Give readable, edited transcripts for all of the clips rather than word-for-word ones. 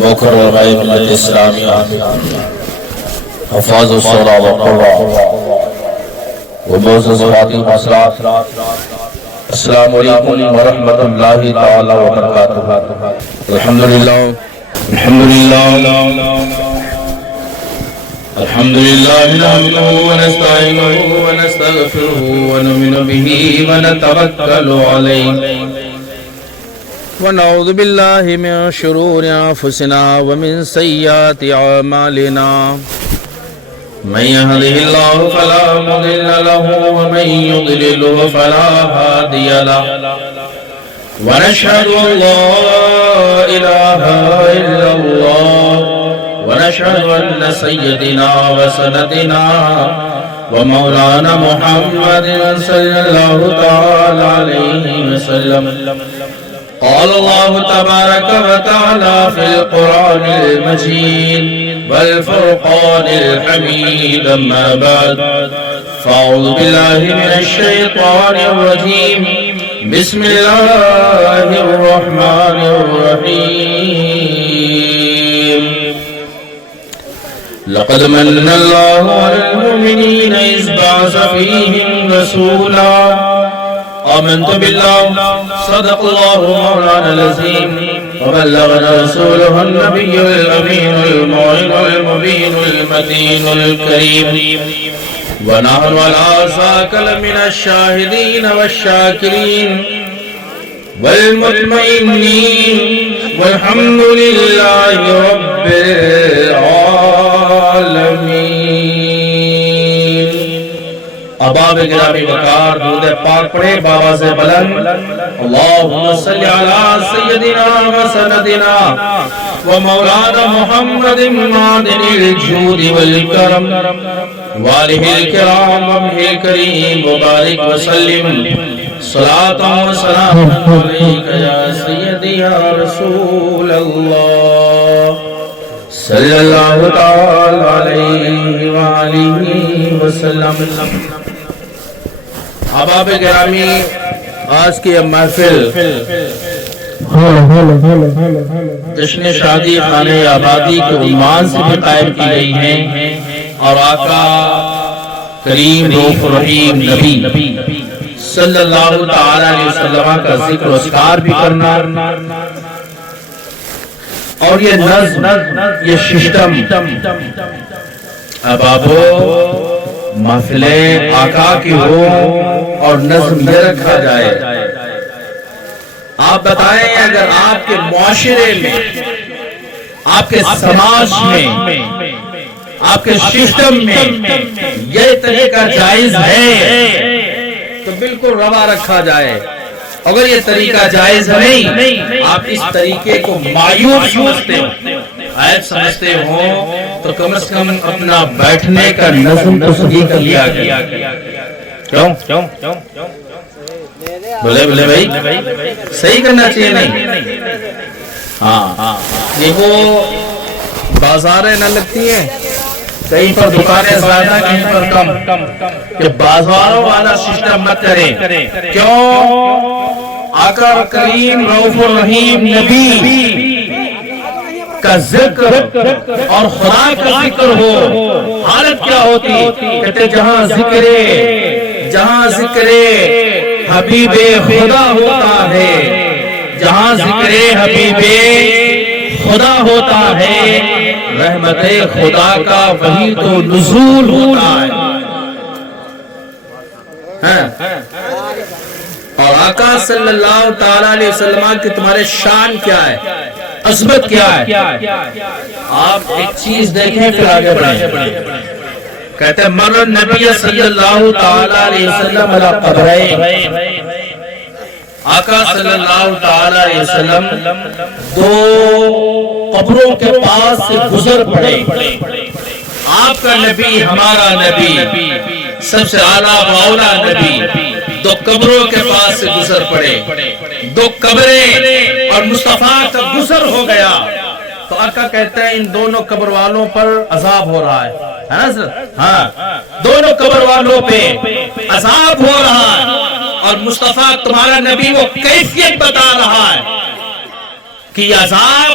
موقر الغیب ملت اسلامیہ حفاظ الصورہ وقرہ ومعزز خاتم اسرات السلام علیکم ورحمۃ اللہ تعالی وبرکاتہ۔ الحمدللہ نحمده ونستعینه ونستغفره ونؤمن به ونتوکل علیہ ونعوذ باللہ من شرور انفسنا ومن سیئات اعمالنا من يهده الله فلا مضل له ومن يضلل فلا هادي له ونشهد ان لا اله الا الله ونشهد ان سيدنا وسندنا ومولانا محمد صلى الله تعالى عليه وسلم قال الله تبارك وتعالى في القرآن المجيد والفرقان الحميد أما بعد فأعوذ بالله من الشيطان الرجيم بسم الله الرحمن الرحيم لقد من الله على المؤمنين إذ بعث فيهم رسولا آمنت بالله صدق الله مولانا العظيم وبلغنا رسوله النبي الأمين المعين المبين المتين الكريم ونحن على ذاك لمن الشاهدين والشاكرين والمطمئنين والحمد لله رب العالمين۔ اباب گرامی وقار درود پاک پڑھے بابا سے بلند اللہم صلی علی سیدنا و سندنا و مولانا محمد معدن الجود والکرم والہ الکرام وابہ الکریم وبارک وسلم صلاة و سلام علیکہ یا سیدی یا رسول اللہ صلی اللہ تعالی علیہ وآلہ وسلم۔ احباب گرامی، آج کی محفل جشن شادی خانہ آبادی کے عنوان سے بھی قائم کی گئی ہے اور آقا کریم رؤوف رحیم نبی صلی اللہ تعالی علیہ وسلم کا ذکر و اذکار بھی کرنا اور یہ نظم، یہ سسٹم احبابو محفل آقا کی ہو اور نظم یہ رکھا جائے۔ آپ بتائیں اگر آپ کے معاشرے میں، آپ کے سماج میں، آپ کے سسٹم میں یہ طریقہ جائز ہے تو بالکل روا رکھا جائے۔ اگر یہ طریقہ جائز نہیں، آپ اس طریقے کو معیوب سمجھتے ہو، عیب سمجھتے ہو، تو کم از کم اپنا بیٹھنے کا نظم تو صحیح کر لیا گیا۔ کیوں؟ بولے بھائی صحیح کرنا چاہیے نہیں؟ ہاں یہ وہ بازاریں نہ لگتی ہیں، کہیں پر دکانیں زیادہ کہیں پر کم، کہ بازاروں والا سسٹم مت کریں۔ کیوں؟ آقا کریم رؤوف الرحیم نبی کا ذکر اور خدا کا ذکر ہو، حالت کیا ہوتی؟ کہتے جہاں ذکر حبیب خدا ہوتا ہے، جہاں ذکر حبیب خدا ہوتا ہے، رحمت خدا کا وہی تو نزول ہوتا ہے۔ اور آقا صلی اللہ تعالی علیہ وسلم کی تمہارے شان کیا ہے، عظمت کیا ہے؟ آپ ایک چیز دیکھیں پھر آگے بڑھیں۔ کہتے ہیں مر النبی صلی اللہ تعالی علیہ وسلم علی قبرین، آقا صلی اللہ تعالی علیہ وسلم دو قبروں کے پاس سے گزر پڑے۔ آپ کا نبی، ہمارا نبی، سب سے اعلیٰ و اولا نبی دو قبروں کے پاس سے گزر پڑے، دو قبریں اور مصطفیٰ کا گزر ہو گیا تو آقا کہتے ہیں ان دونوں قبر والوں پر عذاب ہو رہا ہے نا حضرت؟ ہاں، دونوں قبر والوں پہ عذاب ہو رہا ہے اور مصطفیٰ تمہارا نبی وہ کیفیت بتا رہا ہے کہ عذاب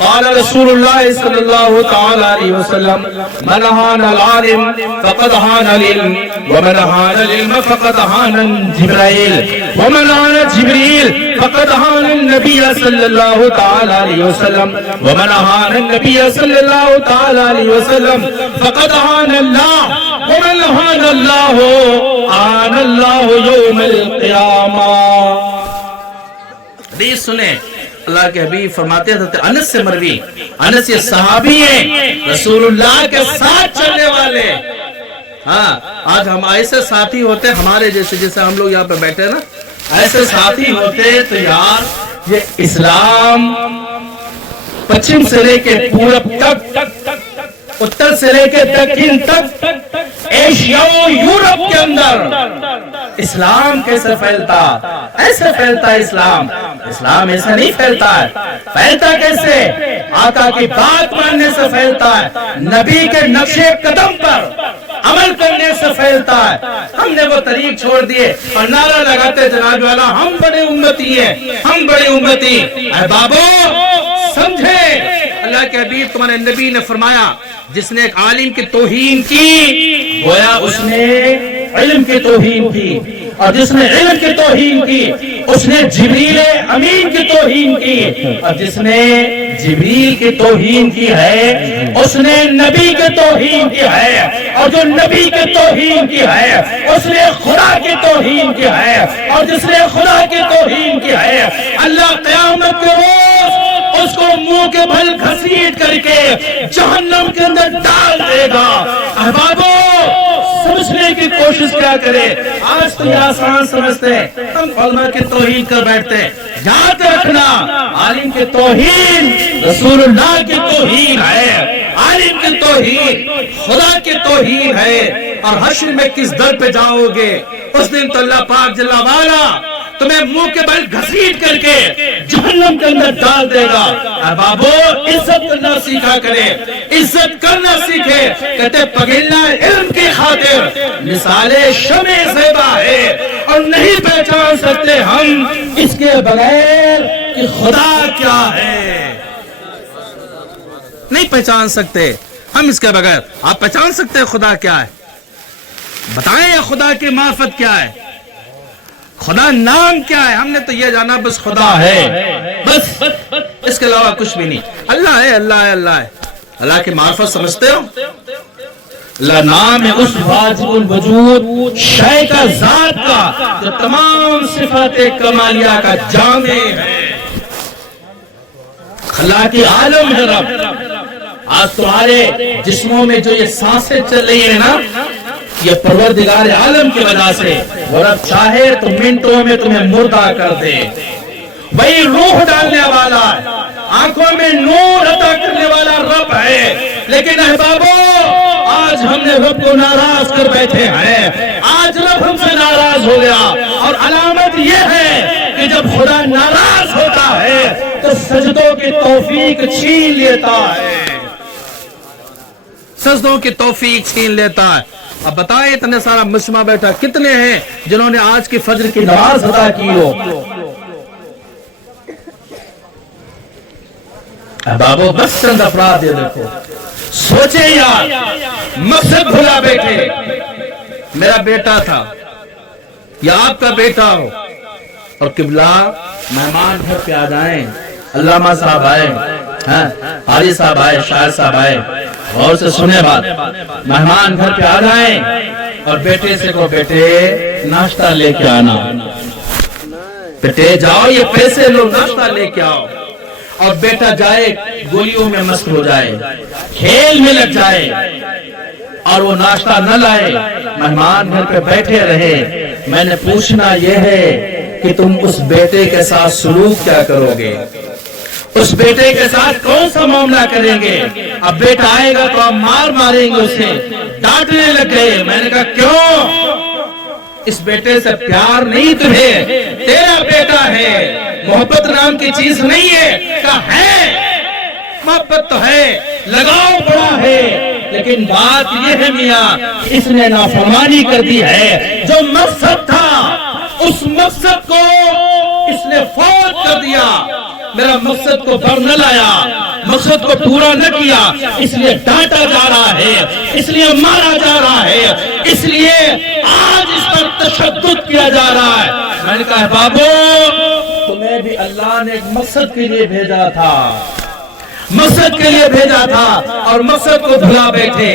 قال رسول الله صلى الله تعالى عليه وسلم من هان العالم فقد هان العلم ومن هان العلم فقد هان جبرائيل ومن هان جبريل فقد هان النبي صلى الله تعالى عليه وسلم ومن هان النبي صلى الله تعالى عليه وسلم فقد هان الله ومن هان الله هان الله يوم القيامة. حدیث سنیں اللہ کے حبیب فرماتے تھے انس سے مروی، انس یہ صحابی ہیں رسولullah کے ساتھ چلنے والے. ہاں آج ہم ایسے ساتھی ہوتے ہمارے جیسے ہم لوگ یہاں پہ بیٹھے نا، ایسے ساتھی ہوتے تو یار یہ اسلام پچھم سے لے کے پورب تک، اتر سے لے کے دکن تک، ایشیا و یورپ کے اندر اسلام کیسے پھیلتا؟ ایسے پھیلتا اسلام. اسلام ایسا نہیں پھیلتا ہے. پھیلتا کیسے؟ آقا کی بات ماننے سے پھیلتا ہے، نبی کے نقش قدم پر عمل کرنے سے پھیلتا ہے. ہم نے وہ طریق چھوڑ دیے اور نعرہ لگاتے جناب والا ہم بڑے امتی ہیں، ہم بڑے امتی. اے بابو سمجھے، اللہ کے حبیب تمہارے نبی نے فرمایا جس نے ایک عالم کی توہین کی گویا اس نے علم کی توہین کی، اور جس نے علم کی توہین کی اس نے جبریل امین کی توہین کی، اور جس نے جبریل کی توہین کی ہے اس نے نبی کی توہین کی ہے، اور جو نبی کی توہین کی ہے اس نے خدا کی توہین کی ہے، اور جس نے خدا کی توہین کی ہے اللہ قیامت کے روز اس کو منہ کے بھل گھسیٹ کر کے جہنم کے اندر ڈال دے گا. احبابو سمجھنے کی کوشش کیا کرے. آج تو یہ آسان سمجھتے ہیں، ہم علماء کی توہین کر بیٹھتے ہیں. یاد رکھنا عالم کی توہین رسول اللہ کی توہین ہے، عالم کی توہین خدا کی توہین ہے. اور حشر میں کس در پہ جاؤ گے اس دن تو اللہ پاک جل والا تمہیں منہ کے بل گھسیٹ کر کے جہنم کے اندر ڈال دے گا. بابو عزت کرنا سیکھا کرے، عزت کرنا سیکھے. کہتے پگھلنا علم کی خاطر مثال شمع زیبا ہے، اور نہیں پہچان سکتے ہم اس کے بغیر کہ خدا کیا ہے. نہیں پہچان سکتے ہم اس کے بغیر. آپ پہچان سکتے ہیں خدا کیا ہے؟ بتائیں خدا کی معرفت کیا ہے، خدا نام کیا ہے؟ ہم نے تو یہ جانا بس خدا ہے، بس اس کے علاوہ کچھ بھی نہیں. اللہ ہے، اللہ ہے، اللہ ہے. اللہ کی معرفت سمجھتے ہو؟ اللہ نام ہے اس واجب الوجود شے کا، ذات کا، جو تمام صفات کمالیہ کا جامع ہے. اللہ کی عالم ہے رب. آج تمہارے جسموں میں جو یہ سانسیں چل رہی ہیں نا، یہ پروردگار عالم کی وجہ سے. وہ رب چاہے تو منٹوں میں تمہیں مردہ کر دے. وہی روح ڈالنے والا ہے، آنکھوں میں نور عطا کرنے والا رب ہے. لیکن احبابو آج ہم نے رب کو ناراض کر بیٹھے ہیں، آج رب ہم سے ناراض ہو گیا، اور علامت یہ ہے کہ جب خدا ناراض ہوتا ہے تو سجدوں کی توفیق چھین لیتا ہے، سجدوں کی توفیق چھین لیتا ہے۔ اب بتائیں اتنے سارا مجمع بیٹھا، کتنے ہیں جنہوں نے آج کی فجر کی نماز ادا کی ہو؟ بابو بس چند افراد یہ دیکھو، سوچے یار، مقصد بھلا بیٹھے، میرا بیٹا تھا یا آپ کا بیٹا ہو، اور قبلہ مہمان گھر پہ آ جائیں، علامہ صاحب آئے، حاجی صاحب آئے، شاعر صاحب آئے، غور سے سنے بات، مہمان گھر پہ آ جائیں اور بیٹے سے کو بیٹے ناشتہ لے کے آنا، بیٹے جاؤ یہ پیسے لو ناشتہ لے کے آؤ، اور بیٹا جائے گولیوں میں مست ہو جائے، کھیل میں لگ جائے، اور وہ ناشتہ نہ لائے، مہمان گھر پہ بیٹھے رہے، میں نے پوچھنا یہ ہے کہ تم اس بیٹے کے ساتھ سلوک کیا کرو گے؟ اس بیٹے کے ساتھ کون سا معاملہ کریں گے؟ اب بیٹا آئے گا تو آپ ماریں گے اسے، ڈانٹنے لگ گئے، میں نے کہا کیوں؟ اس بیٹے سے پیار نہیں تمہیں، تیرا بیٹا ہے، محبت نام کی چیز نہیں ہے، کہا ہے محبت تو ہے، لگاؤ بڑا ہے، لیکن بات یہ ہے میاں اس نے نافرمانی کر دی ہے، جو مقصد تھا اس مقصد کو اس نے فوت کر دیا، میرا مقصد کو بر نہ لایا، مقصد کو پورا نہ کیا، اس لیے ڈانٹا جا رہا ہے، اس لیے مارا جا رہا ہے، اس لیے آج اس پر تشدد کیا جا رہا ہے۔ میں نے کہا بابو تمہیں بھی اللہ نے ایک مقصد کے لیے بھیجا تھا، مقصد کے لیے بھیجا تھا، اور مقصد کو بھلا بیٹھے،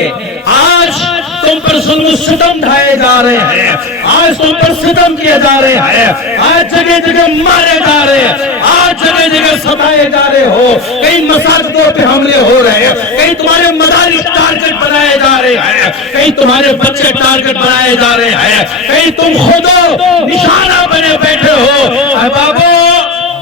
آج تم پر ظلم و ستم ڈھائے جا رہے ہیں، آج تم پر ستم کیے جا رہے ہیں، آج جگہ جگہ مارے جا رہے ہیں، آج جگہ جگہ ستائے جا رہے ہو، کئی مساجدوں پہ حملے ہو رہے ہیں، کئی تمہارے مدارس ٹارگٹ بنائے جا رہے ہیں، کئی تمہارے بچے ٹارگٹ بنائے جا رہے ہیں، کئی تم خود نشانہ بنے بیٹھے ہو۔ اے بابو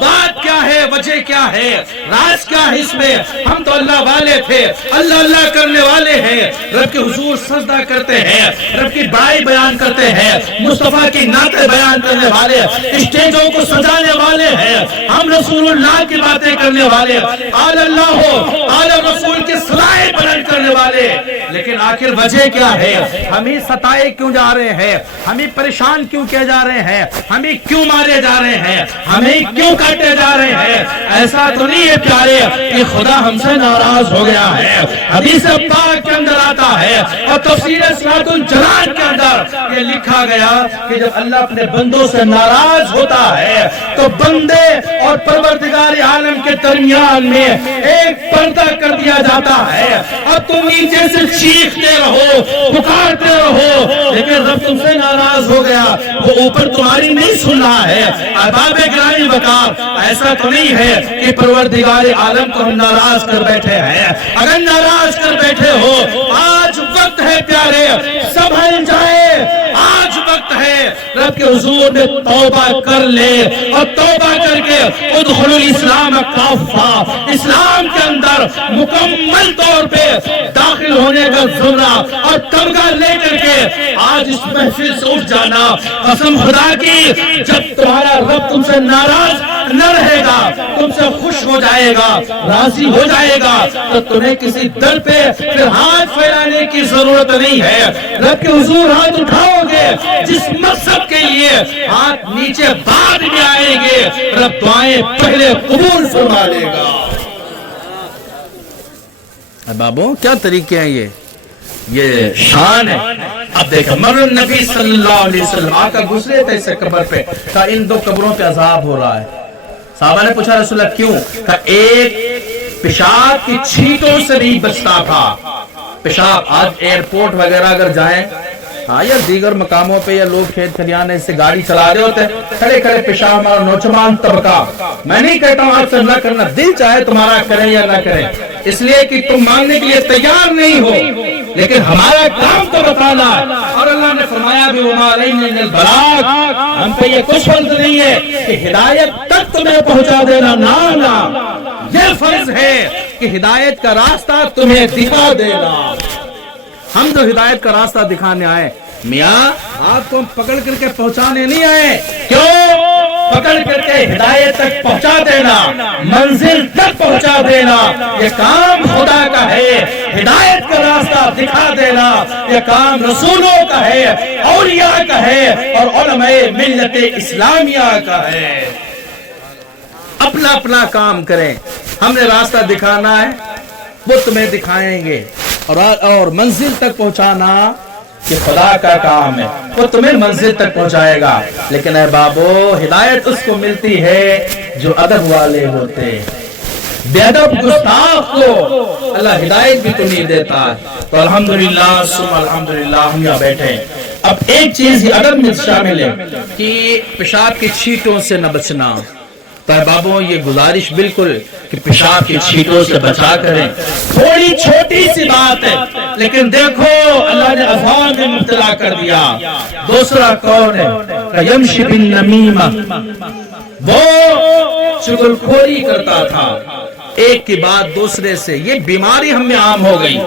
بات کیا ہے، وجہ کیا ہے، راز کیا ہے اس میں؟ ہم تو اللہ والے تھے، اللہ اللہ کرنے والے ہیں، رب کے حضور سجدہ کرتے ہیں، رب کی بڑائی بیان کرتے ہیں، مصطفیٰ کی نعتیں بیان کرنے والے، اسٹیجوں کو سجانے والے ہیں، ہم رسول اللہ کی باتیں کرنے والے، آل اللہ ہو آل رسول کی صلاحیں بلند کرنے والے، لیکن آخر وجہ کیا ہے؟ ہمیں ستائے کیوں جا رہے ہیں؟ ہمیں پریشان کیوں کیے جا رہے ہیں؟ ہمیں کیوں مارے جا رہے ہیں؟ ہمیں کیوں کاٹے جا رہے ہیں؟ ایسا تو نہیں ہے پیارے کہ خدا ہم سے ناراض ہو گیا ہے۔ حدیث پاک کے اندر آتا ہے اور تفسیر صراط الجنان کے اندر یہ لکھا گیا کہ جب اللہ اپنے بندوں سے ناراض ہوتا ہے تو بندے اور پروردگار عالم کے درمیان میں ایک پردہ کر دیا جاتا ہے، اب تم نیچے سے چیختے رہو، پکارتے رہو، لیکن رب تم سے ناراض ہو گیا، وہ اوپر تمہاری نہیں سن رہا ہے۔ احباب گرامی وقار، ایسا تو نہیں ہے کہ پروردگار عالم کو ہم ناراض کر بیٹھے ہیں، اگر ناراض کر بیٹھے ہو آج وقت ہے پیارے سنبھل جائے، آج وقت ہے رب کے حضور میں توبہ کر لے، اور توبہ کر کے ادخلوا الاسلام کافہ، اسلام کے اندر مکمل طور پہ داخل ہونے کا زمرہ اور تمغہ لے کر کے آج اس محفل سے اٹھ جانا۔ قسم خدا کی جب تمہارا رب تم سے ناراض نہ رہے گا، تم سے خوش ہو جائے گا، راضی ہو جائے گا، تو تمہیں کسی در پہ پھر ہاتھ پھیلانے کی ضرورت نہیں ہے۔ رب کے حضور ہاتھ اٹھاؤ گے، جس مقصد کے لیے ہاتھ نیچے بعد میں آئیں گے، رب دعائیں پہلے قبول فرما لے گا۔ بابو کیا طریقے ہیں یہ شان ہے۔ اب دیکھیں مر نبی صلی اللہ علیہ وسلم آقا گزرے تھے اس قبر پہ، کہا ان دو قبروں پہ عذاب ہو رہا ہے۔ صحابہ نے پوچھا رسول اللہ کیوں؟ کہا ایک پیشاب کی چھینٹوں سے نہیں بچتا تھا، پیشاب آج ایئرپورٹ وغیرہ اگر جائیں یا دیگر مقاموں پہ یا لوگ کھیت کھلیان سے گاڑی چلا رہے ہوتے ہیں، کھڑے کھڑے پیشاب ہمارا نوجوان طبقہ، میں نہیں کہتا ہوں آپ سے نہ کرنا، دل چاہے تمہارا کریں یا نہ کریں، اس لیے کہ تم ماننے کے لیے تیار نہیں ہو، لیکن ہمارا کام تو بتانا ہے۔ اور اللہ نے فرمایا بھی وما علینا الا البلاغ، ہم پہ یہ کچھ فرض نہیں ہے کہ ہدایت تک تمہیں پہنچا دینا، نہ یہ فرض ہے کہ ہدایت کا راستہ تمہیں دکھا دینا۔ ہم تو ہدایت کا راستہ دکھانے آئے، میاں آپ کو ہم پکڑ کر کے پہنچانے نہیں آئے، کیوں پکڑ کر کے ہدایت تک پہنچا دینا، منزل تک پہنچا دینا یہ کام خدا کا ہے، ہدایت کا راستہ دکھا دینا یہ کام رسولوں کا ہے، اولیاء کا ہے اور علماء ملت اسلامیہ کا ہے۔ اپنا اپنا کام کریں، ہم نے راستہ دکھانا ہے، وہ تمہیں دکھائیں گے، اور منزل تک پہنچانا کہ خدا کا کام ہے، وہ تمہیں منزل تک پہنچائے گا۔ لیکن اے بابو، ہدایت اس کو ملتی ہے جو ادب والے ہوتے، بے ادب گستاخ کو اللہ ہدایت بھی تو نہیں دیتا۔ تو الحمدللہ ثم الحمدللہ ہم یہاں بیٹھے۔ اب ایک چیز یہ ادب میں شامل ہے کہ پیشاب کی چھینٹوں سے نہ بچنا۔ تو بابو یہ گزارش بالکل کہ پیشاب کی چھینٹوں سے بچا کریں، تھوڑی چھوٹی سی بات ہے لیکن دیکھو اللہ نے عذاب میں مبتلا کر دیا۔ دوسرا کون ہے؟ یمشی بالنمیمہ، وہ چغل خوری کرتا تھا، ایک کی بات دوسرے سے، یہ بیماری ہم میں عام ہو گئی،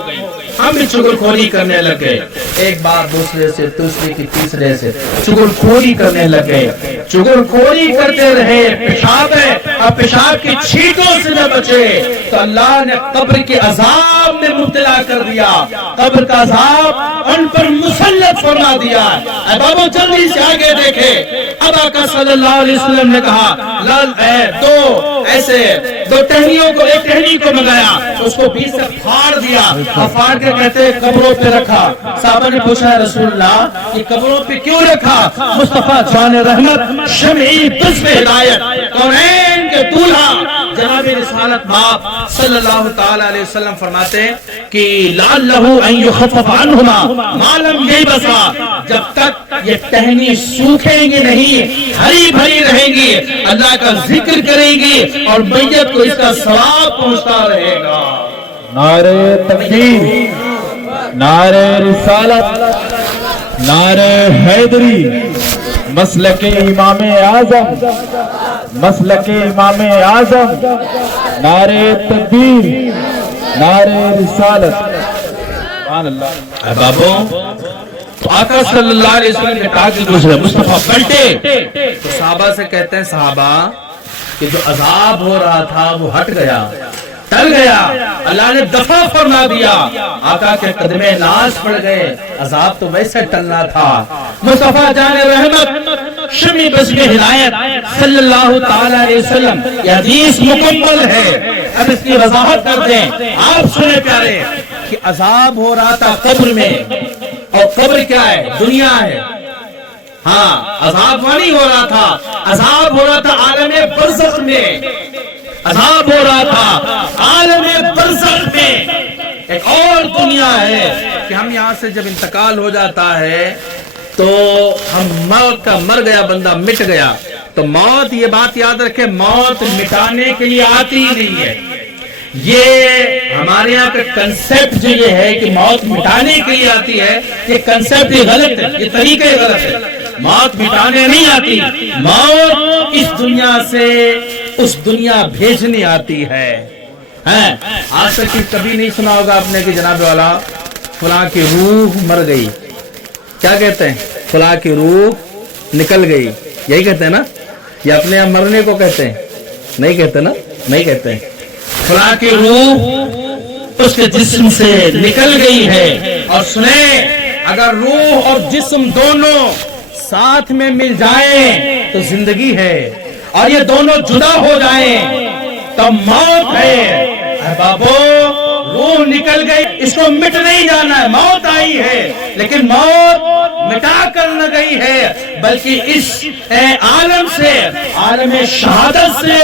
ہم بھی چغل خوری کرنے لگے، ایک بات دوسرے سے، دوسرے کی تیسرے سے چغل خوری کرنے لگے، چغل خوری کرتے رہے۔ پیشاب ہے، اب پیشاب کی چھینٹوں سے نہ بچے تو اللہ نے قبر کے عذاب میں مبتلا کر دیا، قبر کا عذاب ان پر مسلط فرما دیا۔ اے بابو جلدی سے آگے دیکھے، اب آقا صلی اللہ علیہ وسلم نے کہا دو ٹہنیوں کو، ایک ٹہنی کو منگایا، اس کو بیچ سے پھاڑ دیا، اور پھاڑ کے کہتے قبروں پہ رکھا۔ صحابہ نے پوچھا ہے رسول اللہ یہ قبروں پہ کیوں رکھا؟ مصطفیٰ جان رحمت، شمعی بزم ہدایت، کونین کے دولہا جناب رسالت باپ صلی اللہ تعالی علیہ وسلم فرماتے ہیں کہ لعلہ ان یخفف عنہما ما لم یبسا، جب تک یہ ٹہنی سوکھیں گی نہیں، ہری بھری رہیں گی، اللہ کا ذکر کریں گی اور میت کو اس کا ثواب پہنچتا رہے گا۔ نعرہ تکبیر، نعرہ رسالت، نعرہ حیدری، مسلک امام اعظم، مسلک امام اعظم، نعرہ تکبیر، نعرہ رسالت۔ سبحان اللہ۔ اے بابو، تو آقا صلی اللہ علیہ وسلم نے کہا کہ دوسرے مصطفیٰ پلٹے، تو صحابہ سے کہتے ہیں صحابہ کہ جو عذاب ہو رہا تھا وہ ہٹ گیا، ٹل گیا، اللہ نے دفع فرما دیا، آقا کے قدمے ناز پڑ گئے، عذاب تو ویسے ٹلنا تھا۔ مصطفیٰ جان رحمت، شمی بزم ہدایت صلی اللہ تعالی علیہ وسلم، یہ حدیث مکمل ہے، اب اس کی وضاحت کر دیں۔ آپ سنے پیارے کہ عذاب ہو رہا تھا قبر میں، اور قبر کیا ہے؟ دنیا ہے۔ ہاں، عذاب وہی ہو رہا تھا، عذاب ہو رہا تھا عالم برزخ میں، عذاب ہو رہا تھا عالم برزخ میں۔ ایک اور دنیا ہے کہ ہم یہاں سے جب انتقال ہو جاتا ہے تو ہم موت کا مر گیا بندہ مٹ گیا، تو موت، یہ بات یاد رکھے، موت مٹانے کے لیے آتی ہی نہیں ہے۔ یہ ہمارے یہاں کا کنسیپٹ جو یہ ہے کہ موت مٹانے کے لیے آتی ہے، یہ کنسیپٹ ہی غلط ہے، یہ طریقہ ہی غلط ہے۔ موت مٹانے نہیں آتی، موت اس دنیا سے اس دنیا بھیجنے آتی ہے۔ آج تک کبھی نہیں سنا ہوگا آپ نے کہ جناب والا فلاں کی روح مر گئی، کیا کہتے ہیں؟ فلاں کی روح نکل گئی، یہی کہتے ہیں نا؟ یا اپنے یہاں مرنے کو کہتے ہیں؟ نہیں کہتے نا؟ نہیں کہتے ہیں فلاں کی روح اس کے جسم سے نکل گئی ہے۔ اور سنیں، اگر روح اور جسم دونوں ساتھ میں مل جائیں تو زندگی ہے، اور یہ دونوں جدا ہو جائیں تو موت ہے۔ اے بابو، روح نکل گئی، اس کو مٹ نہیں جانا ہے، موت آئی ہے لیکن موت مٹا کر نہ گئی ہے، بلکہ اس عالم سے، عالم شہادت سے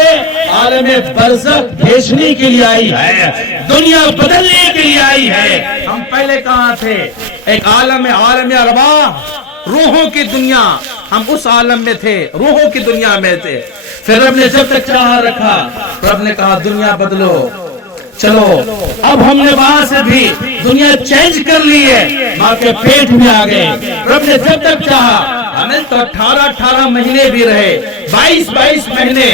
عالم برزخ بھیجنے کے لیے آئی ہے، دنیا بدلنے کے لیے آئی ہے۔ ہم پہلے کہاں تھے؟ ایک عالم ارواح، روحوں کی دنیا، ہم اس عالم میں تھے، روحوں کی دنیا میں تھے۔ پھر رب نے جب تک چاہا رکھا، رب نے کہا دنیا بدلو، چلو اب ہم نے وہاں سے بھی دنیا چینج کر لی ہے، ماں کے پیٹ میں آ گئے۔ رب نے جب تک چاہا ہمیں حامل تو 18 مہینے بھی رہے، 22 مہینے،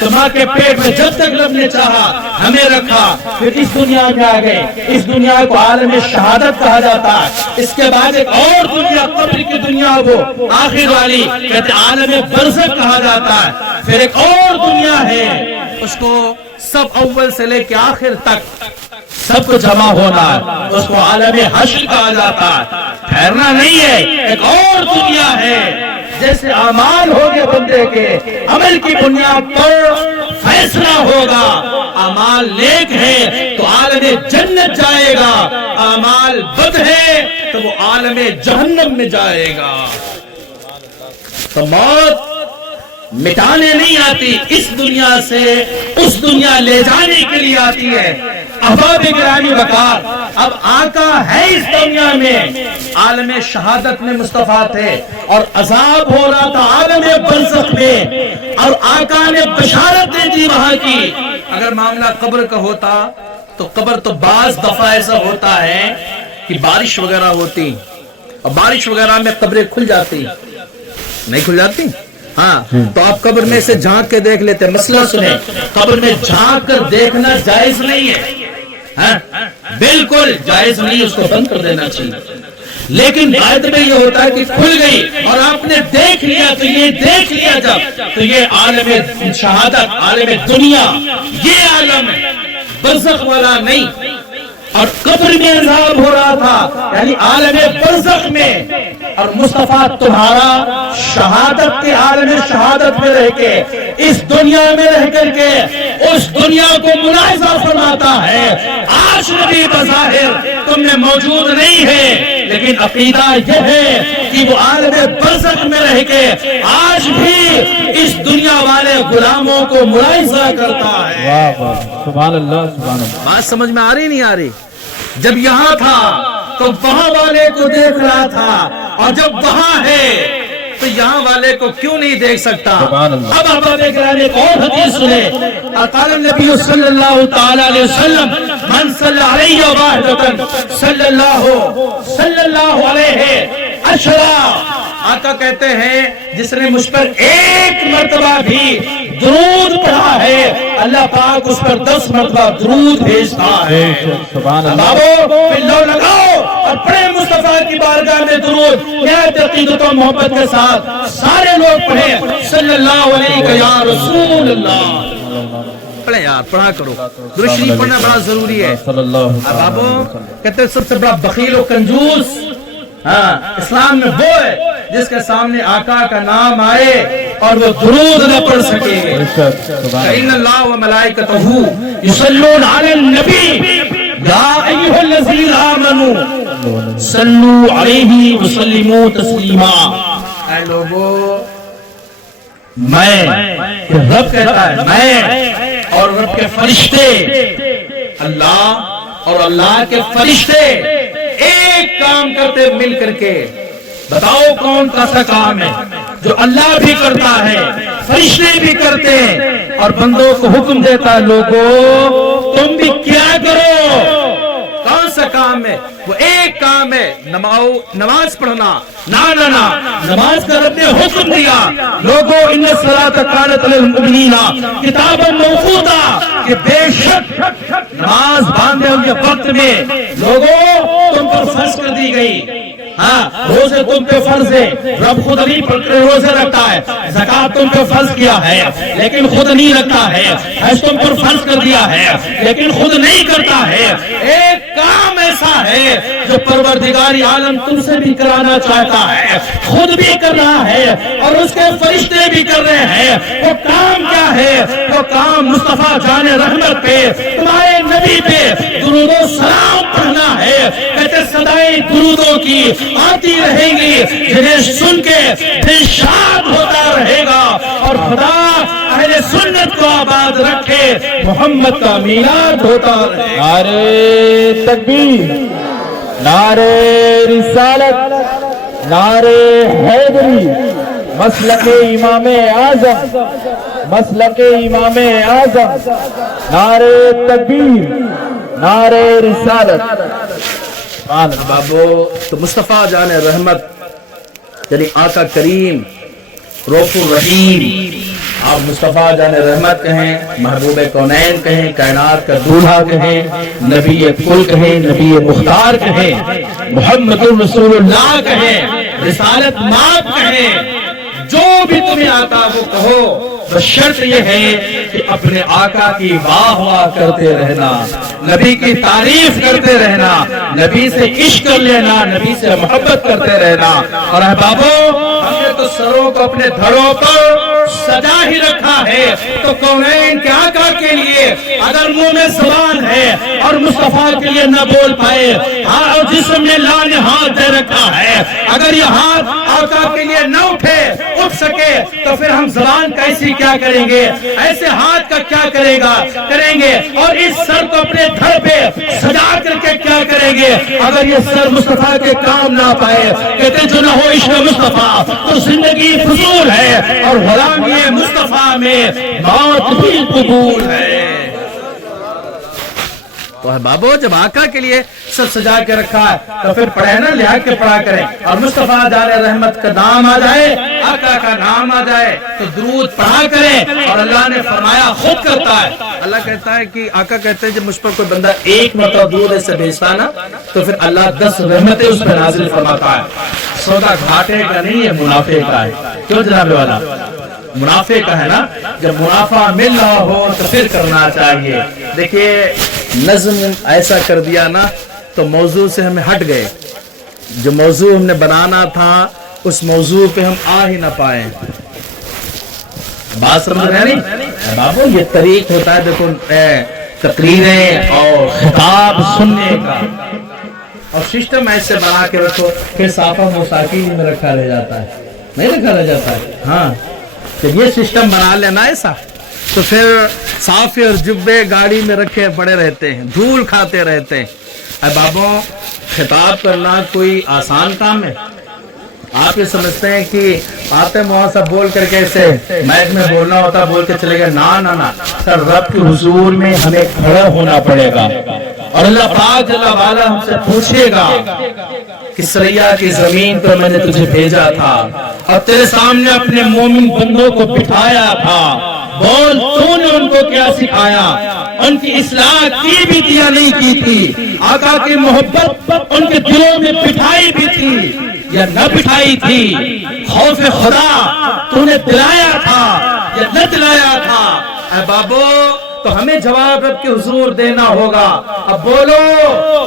تو ماں کے پیٹ میں جب تک رب نے چاہا ہمیں رکھا، پھر اس دنیا میں آ گئے۔ اس دنیا کو عالم شہادت کہا جاتا ہے۔ اس کے بعد ایک اور دنیا، قبر کی دنیا، وہ آخر والی کہتے عالم برزخ کہا جاتا ہے۔ پھر ایک اور دنیا ہے، اس کو سب اول سے لے کے آخر تک سب کو جمع ہونا ہے، اس کو عالم حشر کہا جاتا ہے۔ ٹھہرنا نہیں ہے، ایک اور دنیا ہے۔ جیسے اعمال ہوگے بندے کے، عمل کی بنیاد پر فیصلہ ہوگا۔ اعمال نیک ہے تو عالم جنت جائے گا، اعمال بد ہے تو وہ عالم جہنم میں جائے گا۔ تو موت مٹانے نہیں آتی، اس دنیا سے اس دنیا لے جانے کے لیے آتی ہے۔ احباب گرامی وقار، اب آقا ہے اس دنیا میں، عالم شہادت میں مصطفیٰ تھے اور عذاب ہو رہا تھا عالم برزخ میں، اور آقا نے بشارت دے دی وہاں کی۔ اگر معاملہ قبر کا ہوتا تو قبر تو بعض دفعہ ایسا ہوتا ہے کہ بارش وغیرہ ہوتی اور بارش وغیرہ میں قبریں کھل جاتی، نہیں کھل جاتی؟ ہاں، تو آپ قبر میں سے جھانک کے دیکھ لیتے۔ مسئلہ سنیں، قبر میں جھانک کر دیکھنا جائز نہیں ہے، بالکل جائز نہیں، اس کو بند کر دینا چاہیے۔ لیکن آیت میں یہ ہوتا ہے کہ کھل گئی اور آپ نے دیکھ لیا، تو یہ دیکھ لیا جب، تو یہ عالم شہادت، عالم دنیا، یہ عالم ہے، برزخ والا نہیں۔ اور قبر میں عذاب ہو رہا تھا، یعنی عالم برزخ میں، اور مصطفیٰ تمہارا شہادت کے عالم شہادت میں رہ کے، اس دنیا میں رہ کر کے اس دنیا کو ملاحظہ فرماتا ہے۔ آج نبی بظاہر تم میں موجود نہیں ہے، لیکن عقیدہ یہ ہے کہ وہ عالم برزخ میں رہ کے آج بھی اس دنیا والے غلاموں کو ملاحظہ کرتا ہے۔ واہ واہ، سبحان اللہ، سبحان اللہ۔ بات سمجھ میں آ رہی نہیں آ رہی؟ جب یہاں تھا تو وہاں والے کو دیکھ رہا تھا، اور جب وہاں ہے تو یہاں والے کو کیوں نہیں دیکھ سکتا؟ اب آپ ایک اور حدیث سنیں۔ قال النبی صلی اللہ تعالی علیہ وسلم من صلی علیہ واحدۃ صلی اللہ علیہ عشرہ، آقا کہتے ہیں جس نے مجھ پر ایک مرتبہ بھی درود پڑھا ہے، اللہ پاک اس پر 10 مرتبہ درود بھیجتا ہے۔ سبحان اللہ۔ بابو پلو لگاؤ اور پڑھیں مصطفیٰ کی بارگاہ میں درود، نہایت عقیدت و محبت کے ساتھ سارے لوگ پڑھیں صلی اللہ علیہ یا رسول اللہ۔ پڑھیں یار، پڑھا کرو، درود شریف پڑھنا بڑا ضروری ہے۔ بابو کہتے ہیں سب سے بڑا بخیل و کنجوس اسلام میں وہ ہے جس کے سامنے آقا کا نام آئے اور وہ درود نہ پڑھ سکے۔ ان اللہ و ملائکتہ یصلون علی النبی یا ایھا الذین آمنوا صلوا علیہ وسلموا تسلیما۔ اے لوگو، میں، رب کہتا ہے میں اور رب کے فرشتے، اللہ اور اللہ کے فرشتے ایک کام کرتے مل کر کے، بتاؤ کون سا کام ہے جو اللہ بھی کرتا ہے، فرشتے بھی کرتے ہیں، اور بندوں کو حکم دیتا ہے لوگوں تم بھی کیا کرو؟ کون سا کام ہے؟ وہ ایک کام ہے، نماز پڑھنا۔ نا نماز کا رب نے حکم دیا، لوگوں ان الصلاۃ کانت علی المؤمنین کتابا موقوتا، کہ بے شک نماز باندھے ہوئے وقت میں لوگوں تم پر فرض کر دی گئی۔ ہاں، روزے تم پہ فرض ہے، رب خود نہیں روزے رکھتا ہے۔ زکات تم پہ فرض کیا ہے لیکن خود نہیں رکھتا ہے۔ حج تم پر فرض کر دیا ہے لیکن خود نہیں کرتا ہے۔ ایک کام ایسا ہے جو پروردگار عالم تم سے بھی کرانا چاہتا ہے، خود بھی کر رہا ہے اور اس کے فرشتے بھی کر رہے ہیں۔ وہ کام کیا ہے؟ وہ کام مصطفیٰ جان رحمت پہ، تمہارے نبی پہ درود و سلام پڑھنا ہے۔ کہتے صدائیں درودوں کی آتی رہیں گی جنہیں سن کے دل شاد ہوتا رہے گا، اور خدا اہل سنت کو آباد رکھے، محمد کا میلاد ہوتا رہے۔ نعرہ تکبیر، نعرہ رسالت، نعرہ حیدری، مسلک امام اعظم، مسلک امام اعظم، نعرہ تکبیر، نعرہ رسالت۔ بابو تو مصطفیٰ جان رحمت یعنی آقا کریم رؤوف الرحیم، آپ مصطفیٰ جان رحمت کہیں، محبوب کونین کہیں، کائنات کا دولہا کہیں، نبی کل کہیں، نبی مختار کہیں، محمد رسول اللہ کہیں، رسالت مآب کہیں، جو بھی تمہیں آتا وہ کہو، بس شرط یہ ہے کہ اپنے آقا کی واہ واہ کرتے رہنا، نبی کی تعریف کرتے رہنا، نبی سے عشق کر لینا، نبی سے محبت کرتے رہنا۔ اور احبابو، ہم نے تو سروں کو اپنے دھڑوں پر سجا ہی رکھا ہے، تو کونین کے آقا کے لیے اگر منہ میں زبان ہے اور مصطفیٰ کے لیے نہ بول پائے، اور جسم میں لا نے ہاتھ دے رکھا ہے، اگر یہ ہاتھ آقا کے لیے نہ اٹھ سکے تو پھر ہم زبان کیسی کیا کریں گے، ایسے ہاتھ کا کیا کریں گے، اور اس سر کو اپنے دھڑ پہ سجا کر کے کیا کریں گے اگر یہ سر مصطفیٰ کے کام نہ پائے۔ کہتے جو نہ ہو عشق مصطفیٰ تو زندگی فضول ہے، اور غلامی مصطفیٰ میں موت بھی قبول ہے۔ تو احبابو، جب آقا کے لیے سب سجا کے رکھا ہے تو پھر پڑھے نا، لحاظ کے پڑھا کریں، اور مصطفیٰ جان رحمت کا نام آ جائے، آقا کا نام آ جائے تو درود پڑھا کریں۔ اور اللہ نے فرمایا، خود کرتا ہے، اللہ کہتا ہے کہ آقا کہتے ہیں جب مجھ پر کوئی بندہ ایک مرتبہ درود سے بھیجتا نا تو پھر اللہ 10 رحمتیں اس پہ نازل فرماتا ہے۔ سودا گھاٹے کا نہیں ہے، منافع کا ہے۔ کیوں جناب والا؟ منافع کا ہے نا، جب منافع مل رہا ہو تو پھر کرنا چاہیے۔ دیکھیے، نظم ایسا کر دیا نا تو موضوع سے ہمیں ہٹ گئے، جو موضوع ہم نے بنانا تھا اس موضوع پہ ہم آ ہی نہ پائے۔ بات سمجھ رہے ہیں نہیں بابو؟ یہ طریق ہوتا ہے دیکھو تقریریں اور خطاب سننے کا، اور سسٹم ایسے بنا کے رکھو پھر صافہ موسیقی میں رکھا رہ جاتا ہے، نہیں رکھا رہ جاتا ہے۔ ہاں، جب یہ سسٹم بنا لینا ایسا تو پھر صافے اور جبے گاڑی میں رکھے پڑے رہتے ہیں، دھول کھاتے رہتے ہیں۔ اے بابو، خطاب کرنا کوئی آسان کام ہے؟ آپ یہ سمجھتے ہیں کہ آتے محاسب بول کر کے ایسے مائک میں بولنا ہوتا بول کے چلے گئے؟ نا، سر رب کے حضور میں ہمیں کھڑا ہونا پڑے گا، اور اللہ پاک جل وعلا ہم سے پوچھے گا کہ سریا کی زمین پر میں نے تجھے بھیجا تھا اور تیرے سامنے اپنے مومن بندوں کو بٹھایا تھا، بول تو نے ان کو کیا سکھایا؟ ان کی اصلاح کی بھی دیا نہیں کی تھی، آقا کی محبت ان کے دلوں میں بٹھائی بھی تھی یا نہ بٹھائی تھی؟ خوف خدا تو نے دلایا تھا یا نہ دلایا تھا؟ اے بابو، تو ہمیں جواب رب کے حضور دینا ہوگا۔ اب بولو،